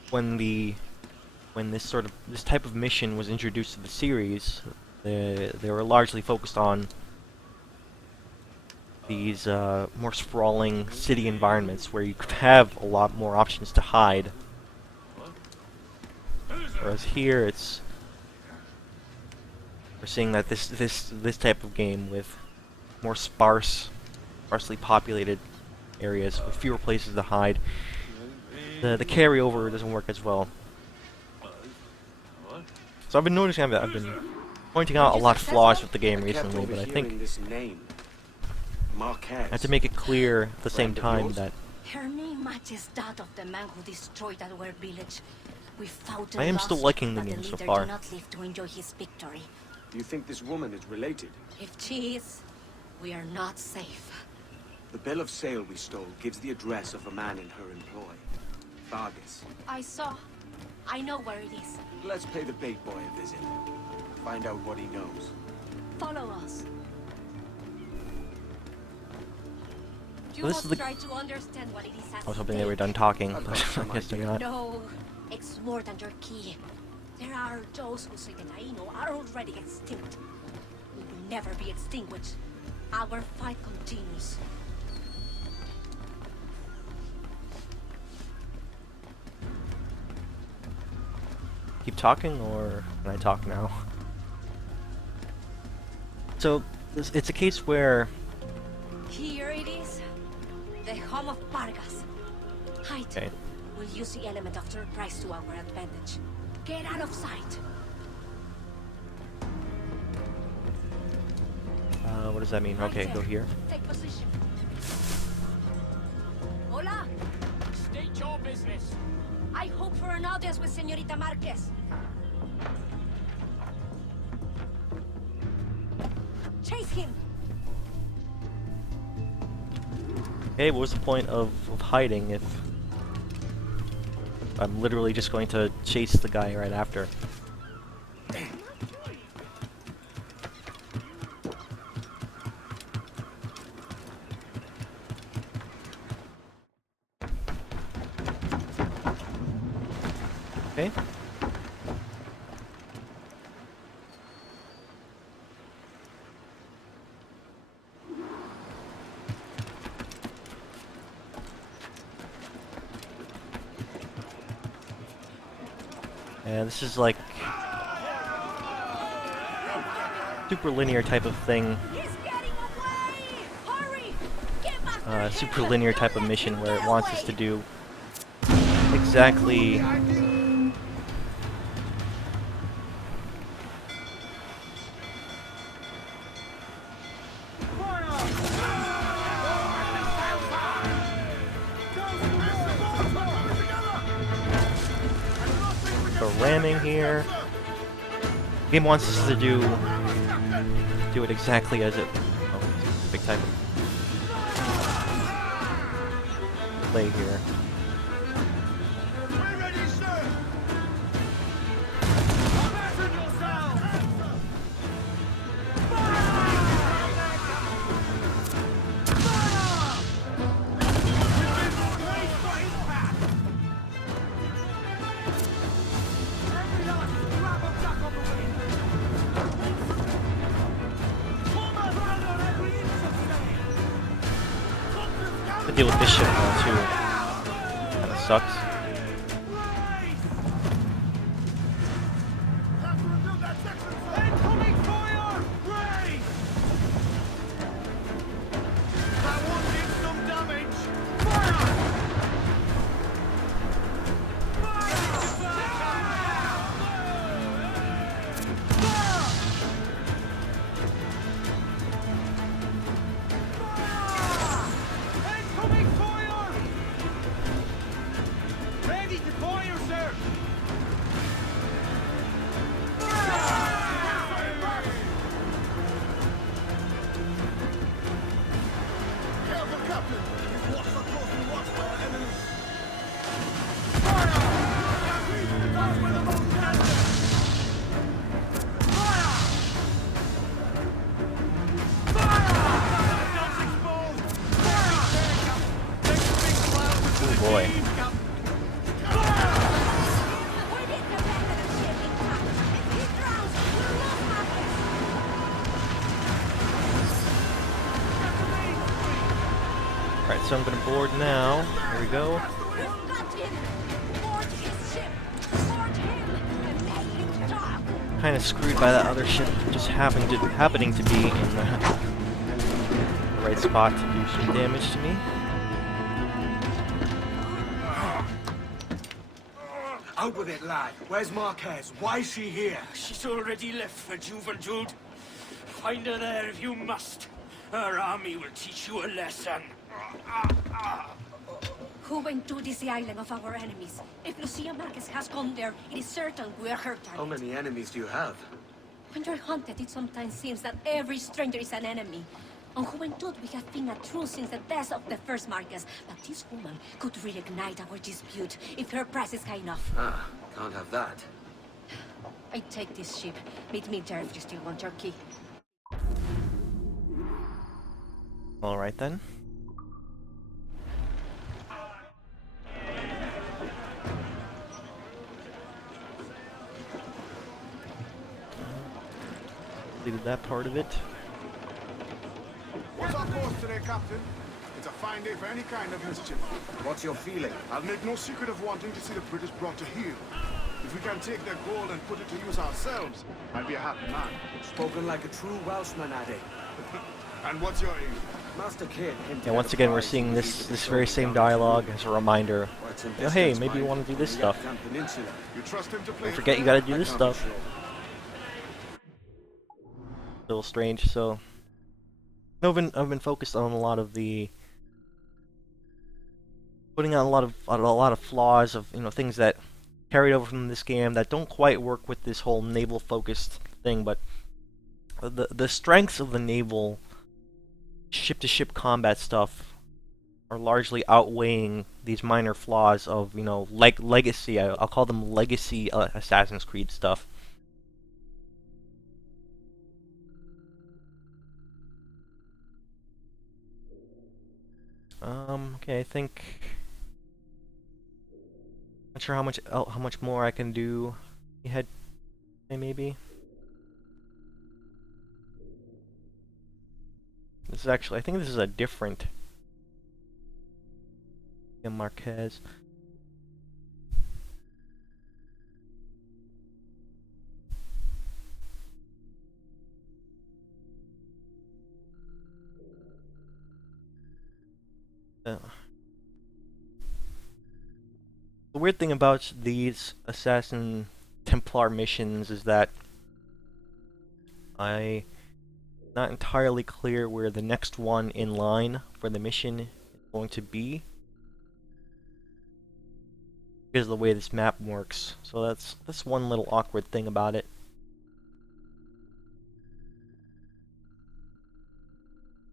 when this type of mission was introduced to the series, they were largely focused on these more sprawling city environments where you could have a lot more options to hide. Whereas here, we're seeing that this type of game with more sparsely populated areas with fewer places to hide, the carryover doesn't work as well. So I've been noticing that I've been pointing out a lot of flaws with the game recently, but I think this name, I have to make it clear at the same time that Her name matches that of the man who destroyed our village. We fought and I am lost, still liking the but game so leader far. did not live to enjoy his victory. Do you think this woman is related? If she is, we are not safe. The bill of sale we stole gives the address of a man in her employ. Vargas. I saw. I know where it is. Let's pay the bait boy a visit. Find out what he knows. Follow us. Do Well, this not is the- try to understand what it is at I was hoping they were stake. done talking, I've but got some I guess they're not. No, it's more than your key. There are those who say the Taino are already extinct. We will never be extinguished. Our fight continues. keep talking, or can I talk now? So, it's a case where... Here it is. The home of Vargas. Hide. Okay. We'll use the element of surprise to our advantage. Get out of sight. What does that mean? Okay, go here. Take position. Hola. State your business. I hope for an audience with Señorita Marquez. Chase him. Hey, what was the point of hiding if I'm literally just going to chase the guy right after? Okay. And this is like super linear type of thing. He's getting away! Hurry! Get back to Super him! linear type of mission where it Get wants us away! to do exactly the ramming here. The game wants us to do it exactly as it specific type of play here. We're ready, sir! Fasten yourselves! To deal with this shit now too. Kinda sucks. Incoming fire! Raise! That one did some damage! Fire! Incoming fire! Ready to fire, sir! Careful, Captain! His watch are closely watched by our enemies! Fire! That's where the most cannon! Fire! Fire! Guns exposed! Fire! Next big cloud with Oh boy. We need to abandon the ship intact. If he drowns, we'll lose Marquez. Alright, so I'm gonna board now. Here we go. We've got him. Board his ship. Board him and make him talk. Kinda screwed by that other ship just happening to be in the right spot to do some damage to me. Out with it, lad. Where's Marquez? Why is she here? She's already left for Juventude. Find her there if you must. Her army will teach you a lesson. Juventud is the island of our enemies. If Lucia Marquez has gone there, it is certain we're her target. How many enemies do you have? When you're hunted, it sometimes seems that every stranger is an enemy. On Juventud, we have been a truce since the death of the first Marquez, but this woman could reignite our dispute if her price is high enough. Ah, can't have that. I take this ship. Meet me there if you still want your key. Alright then. Completed that part of it. What's our course today, Captain? It's a fine day for any kind of mischief. What's your feeling? I'll make no secret of wanting to see the British brought to heel. If we can take their gold and put it to use ourselves, I'd be a happy man. Spoken like a true Welshman, Addy. And what's your aim? Master Kid hinted And once at a again, we're prize seeing if we this could very show same him dialogue down as a reminder. or it's in You know, hey, distance maybe you mind want to do on this the stuff. Yucatan Peninsula. You trust him to play Don't forget, you fair? gotta do I this can't be stuff. sure. A little strange. So, I've been focused on a lot of the putting out a lot of flaws of things that carried over from this game that don't quite work with this whole naval focused thing, but the strengths of the naval ship to ship combat stuff are largely outweighing these minor flaws of legacy. I'll call them legacy Assassin's Creed stuff. Okay, I think not sure how much more I can do. Head, maybe. This is actually, I think this is a different Marquez. The weird thing about these Assassin Templar missions is that I'm not entirely clear where the next one in line for the mission is going to be because of the way this map works. So that's one little awkward thing about it.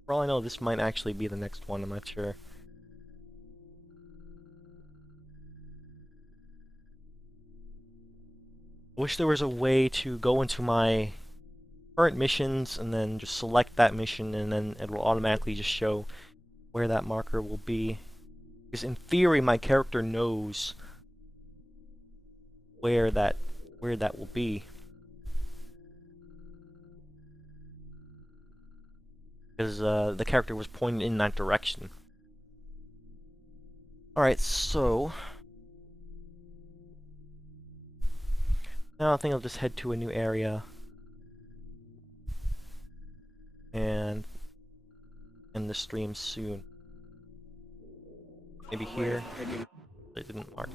For all I know, this might actually be the next one. I'm not sure. I wish there was a way to go into my current missions and then just select that mission, and then it will automatically just show where that marker will be. Because in theory, my character knows where that will be. Because the character was pointed in that direction. Alright, so now I think I'll just head to a new area and end the stream soon. Maybe here. They didn't mark.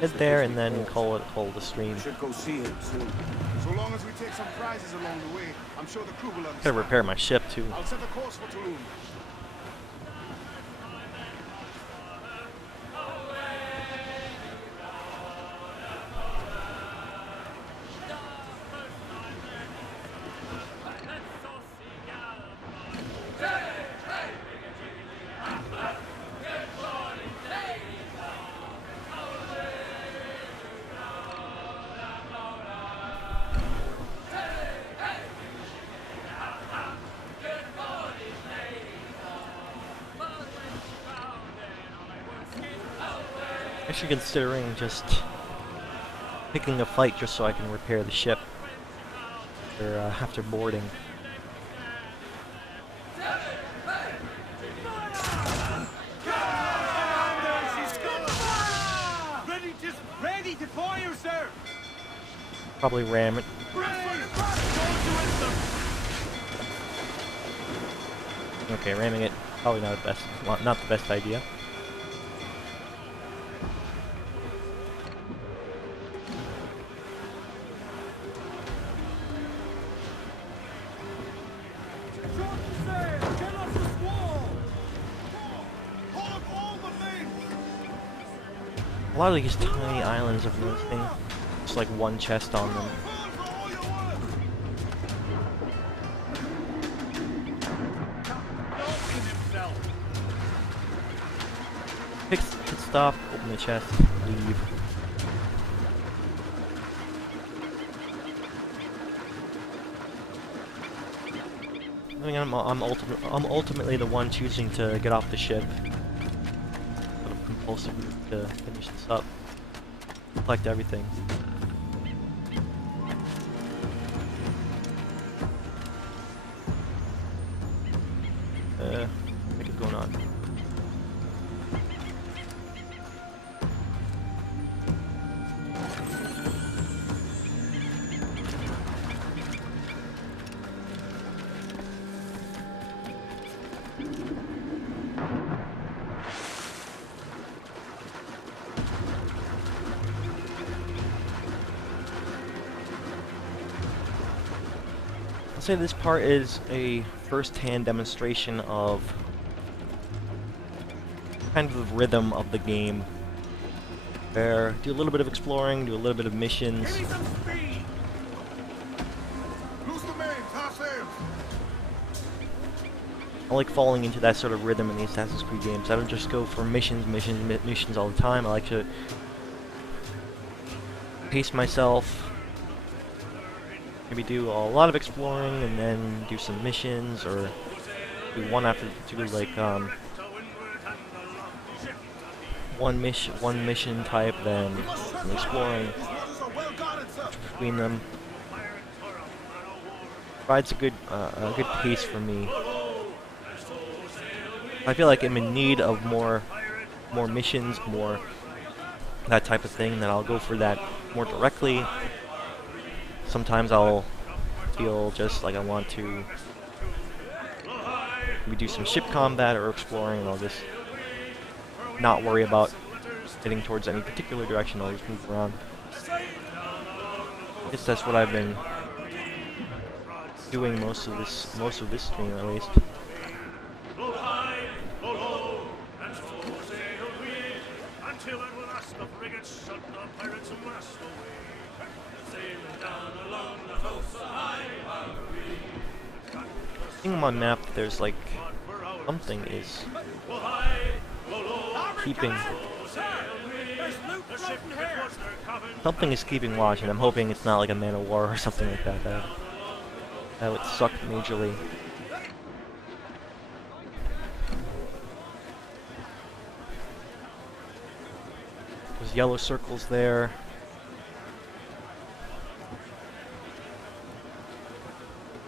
Head there and then call the stream. Should go see him soon. So long as we take some prizes along the way, I'm sure the crew will understand. Gotta repair my ship too. I'll set a course for Tulum. Actually considering just picking a flight just so I can repair the ship after boarding. Ready to fire, sir! Probably ram it. Okay, ramming it probably not the best idea. A lot of these tiny islands of noticing, just like one chest on them. Pit stop, open the chest, leave. I mean, I'm ultimately the one choosing to get off the ship. Sort of compulsively to finish this up, collect everything. What is going on? I'll say this part is a first-hand demonstration of kind of the rhythm of the game. Where do a little bit of exploring, do a little bit of missions. Give me some speed! Loose the main, toss sails! I like falling into that sort of rhythm in the Assassin's Creed games. I don't just go for missions all the time. I like to pace myself. Maybe do a lot of exploring and then do some missions, or do one after two, like one mission type, then some exploring between them. Provides a good pace for me. I feel like I'm in need of more missions, more that type of thing. Then I'll go for that more directly. Sometimes I'll feel just like I want to maybe do some ship combat or exploring, and I'll just not worry about heading towards any particular direction. I'll just move around. I guess that's what I've been doing most of this stream, at least. Until at last the frigates shut the pirates and blast away. Sailing down along the coast high. Seeing on my map, there's like something is keeping watch, and I'm hoping it's not like a man of war or something like that. That would suck majorly. There's yellow circles there.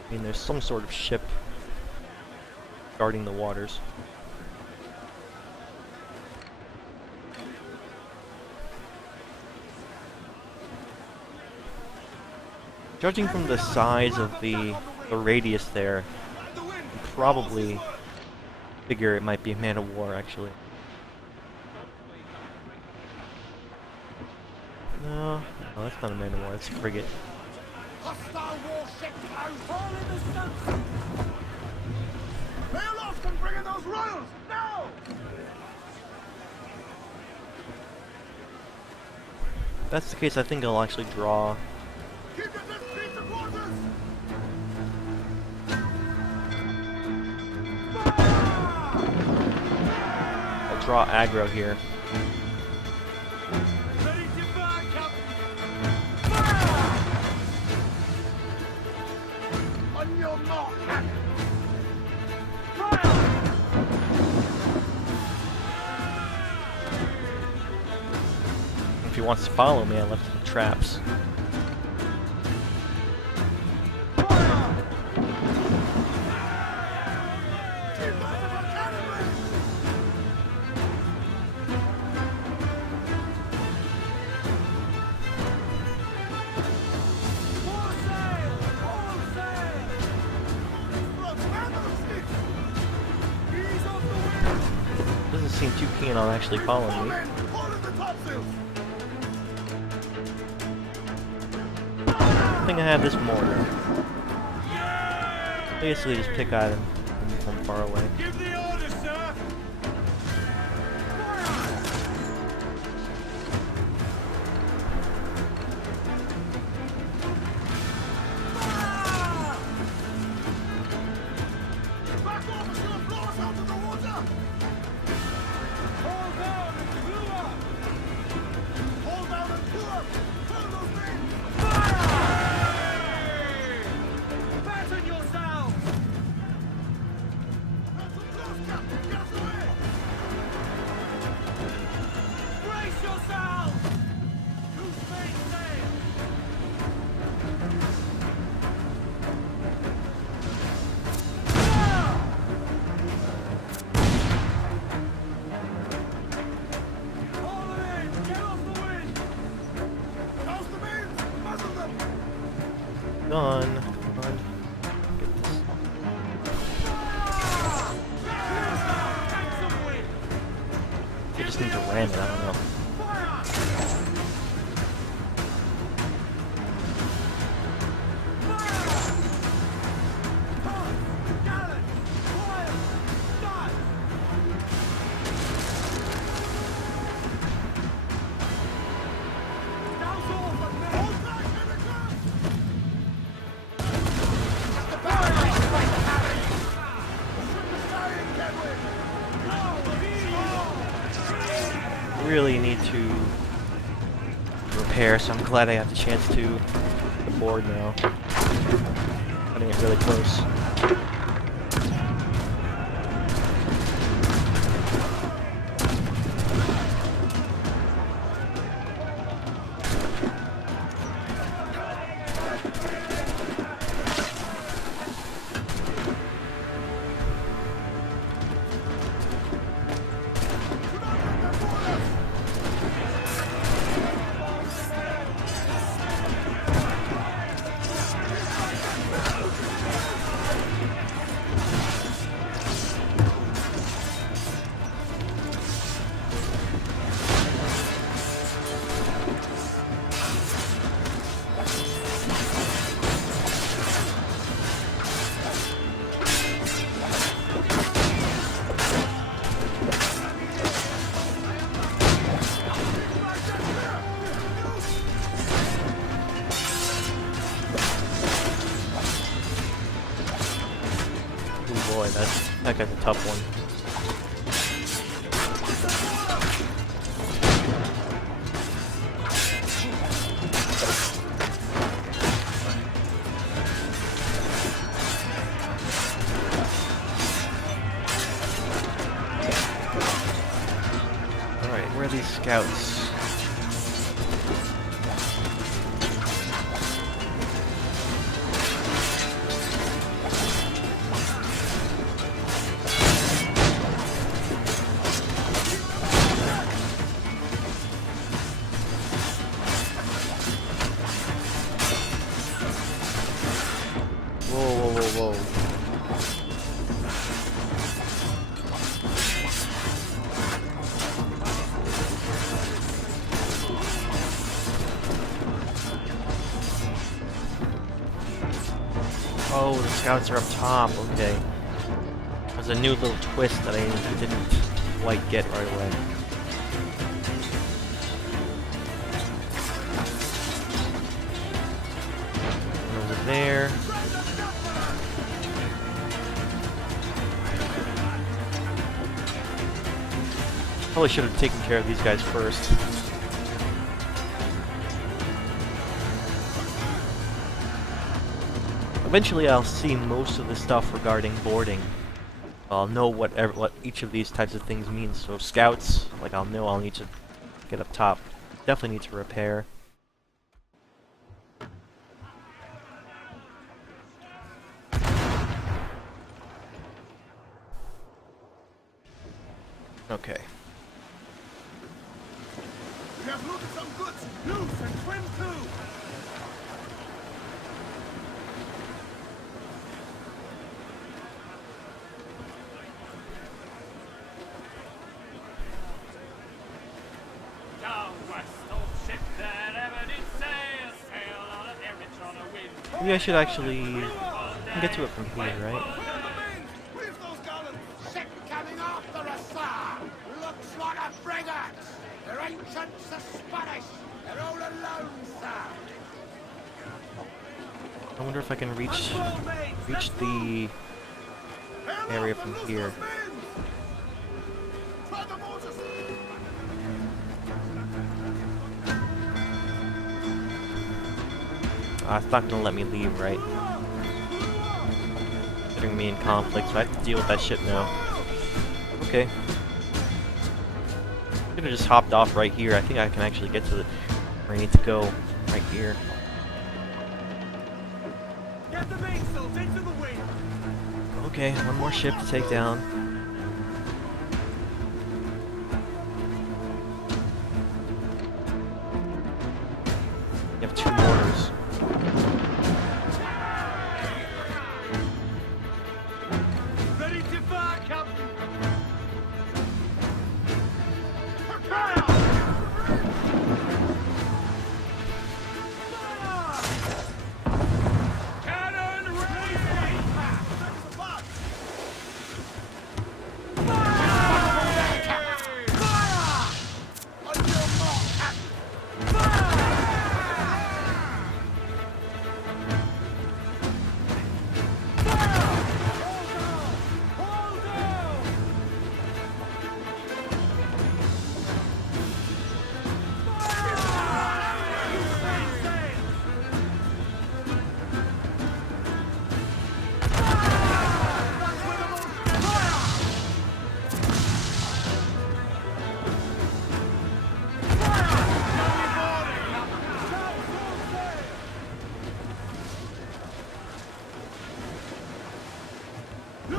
I mean, there's some sort of ship guarding the waters. Judging from the size of the radius there, you probably figure it might be a man of war, actually. No, that's not a man of war, that's a frigate. Hostile warship all in the sun! Sail off and bring in those royals! Now! If that's the case, I think I'll actually draw. Keep it at speed to quarters! I'll draw aggro here. Ready to fire, Captain! On your mark, Captain! If he wants to follow me, I left him traps. Doesn't seem too keen on actually following me. I think I have this mortar. Basically just pick at him from far away. Give the order, sir! Back off and you'll blow us out of the water! Hold down and clew up! Hold down and clew up! Turn those things! Batten yourselves! That's a close, Captain! Get us away! Brace yourselves! Loose main sail! just need to ram it, I don't know. Really need to repair, so I'm glad I have the chance to the board now. Cutting it really close. Boy, that guy's a tough one. Alright, where are these scouts? Whoa. Oh, the scouts are up top, okay. There's a new little twist that I didn't quite get right away. Over there. Probably should have taken care of these guys first. Eventually I'll see most of the stuff regarding boarding. I'll know what each of these types of things means. So scouts, like I'll know I'll need to get up top. Definitely need to repair. Okay. We have looted some goods, loose and trim too. Maybe I should actually get to it from here, right? Where's those gallons? Ship coming after us, sir. Looks like a frigate. Their ancients are Spanish. They're all alone, sir. I wonder if I can reach the area from here. It's not gonna let me leave, right? Putting me in conflict, so I have to deal with that shit now. Okay. I could have just hopped off right here. I think I can actually get to where I need to go. Right here. Get the mainsails into the wind. Okay, one more ship to take down. You have 2 mortars. Ready to fire, Captain.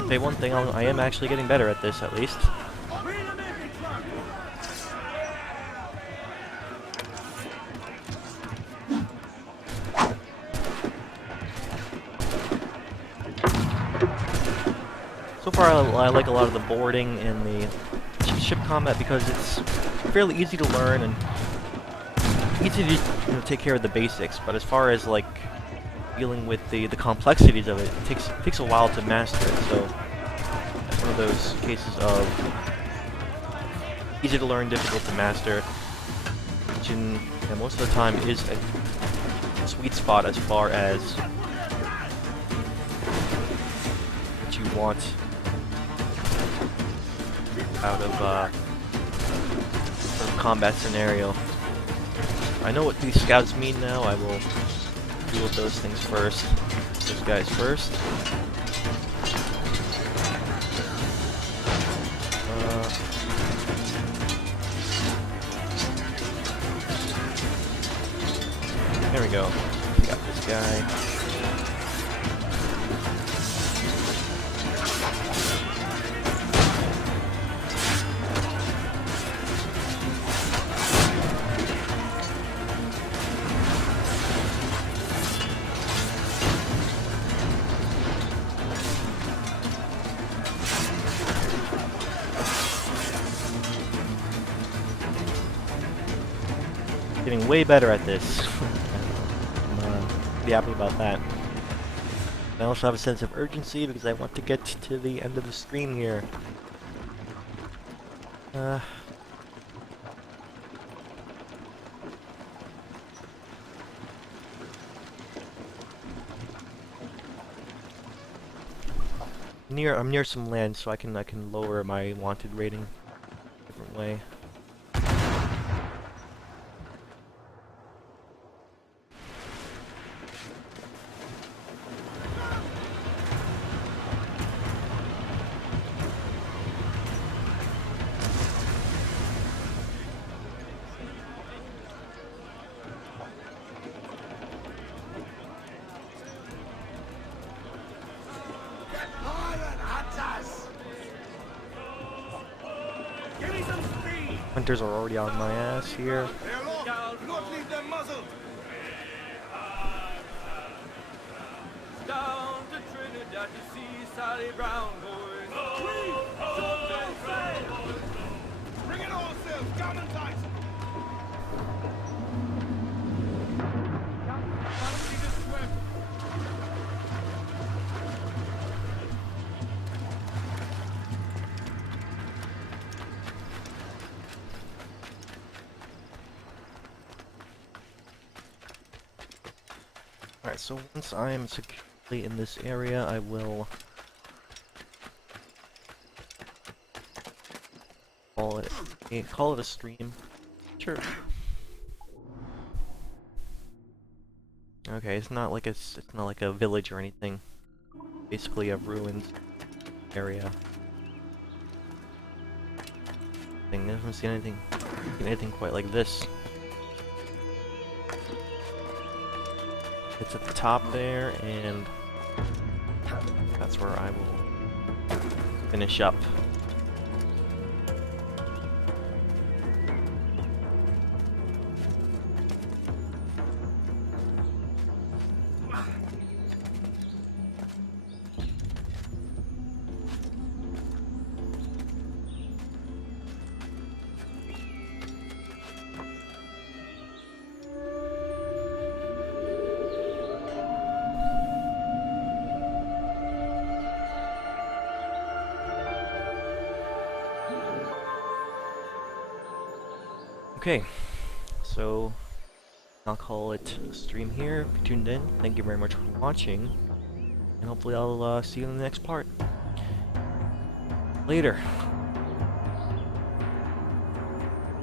say one thing, I am actually getting better at this, at least. So far, I like a lot of the boarding and the ship combat because it's fairly easy to learn and easy to take care of the basics. But as far as like dealing with the complexities of it, it takes a while to master it. So it's one of those cases of easy to learn, difficult to master, which most of the time is a sweet spot as far as what you want out of sort of combat scenario. I know what these scouts mean now. I will deal with those things first. Those guys first. There we go. Got this guy. Getting way better at this. I'm pretty happy about that. I also have a sense of urgency because I want to get to the end of the stream here. I'm near some land, so I can lower my wanted rating a different way. Hunters are already on my ass here. Not leave them muzzled. Down to Trinidad to see Sally Brown boys. Bring it all, Sil. Down and tight. Alright, so once I am securely in this area, I will call it a stream. Sure. Okay, it's not like a village or anything. Basically a ruined area. I haven't seen anything quite like this. It's at the top there, and that's where I will finish up. Okay, so I'll call it a stream here. If you tuned in, thank you very much for watching, and hopefully I'll see you in the next part. Later.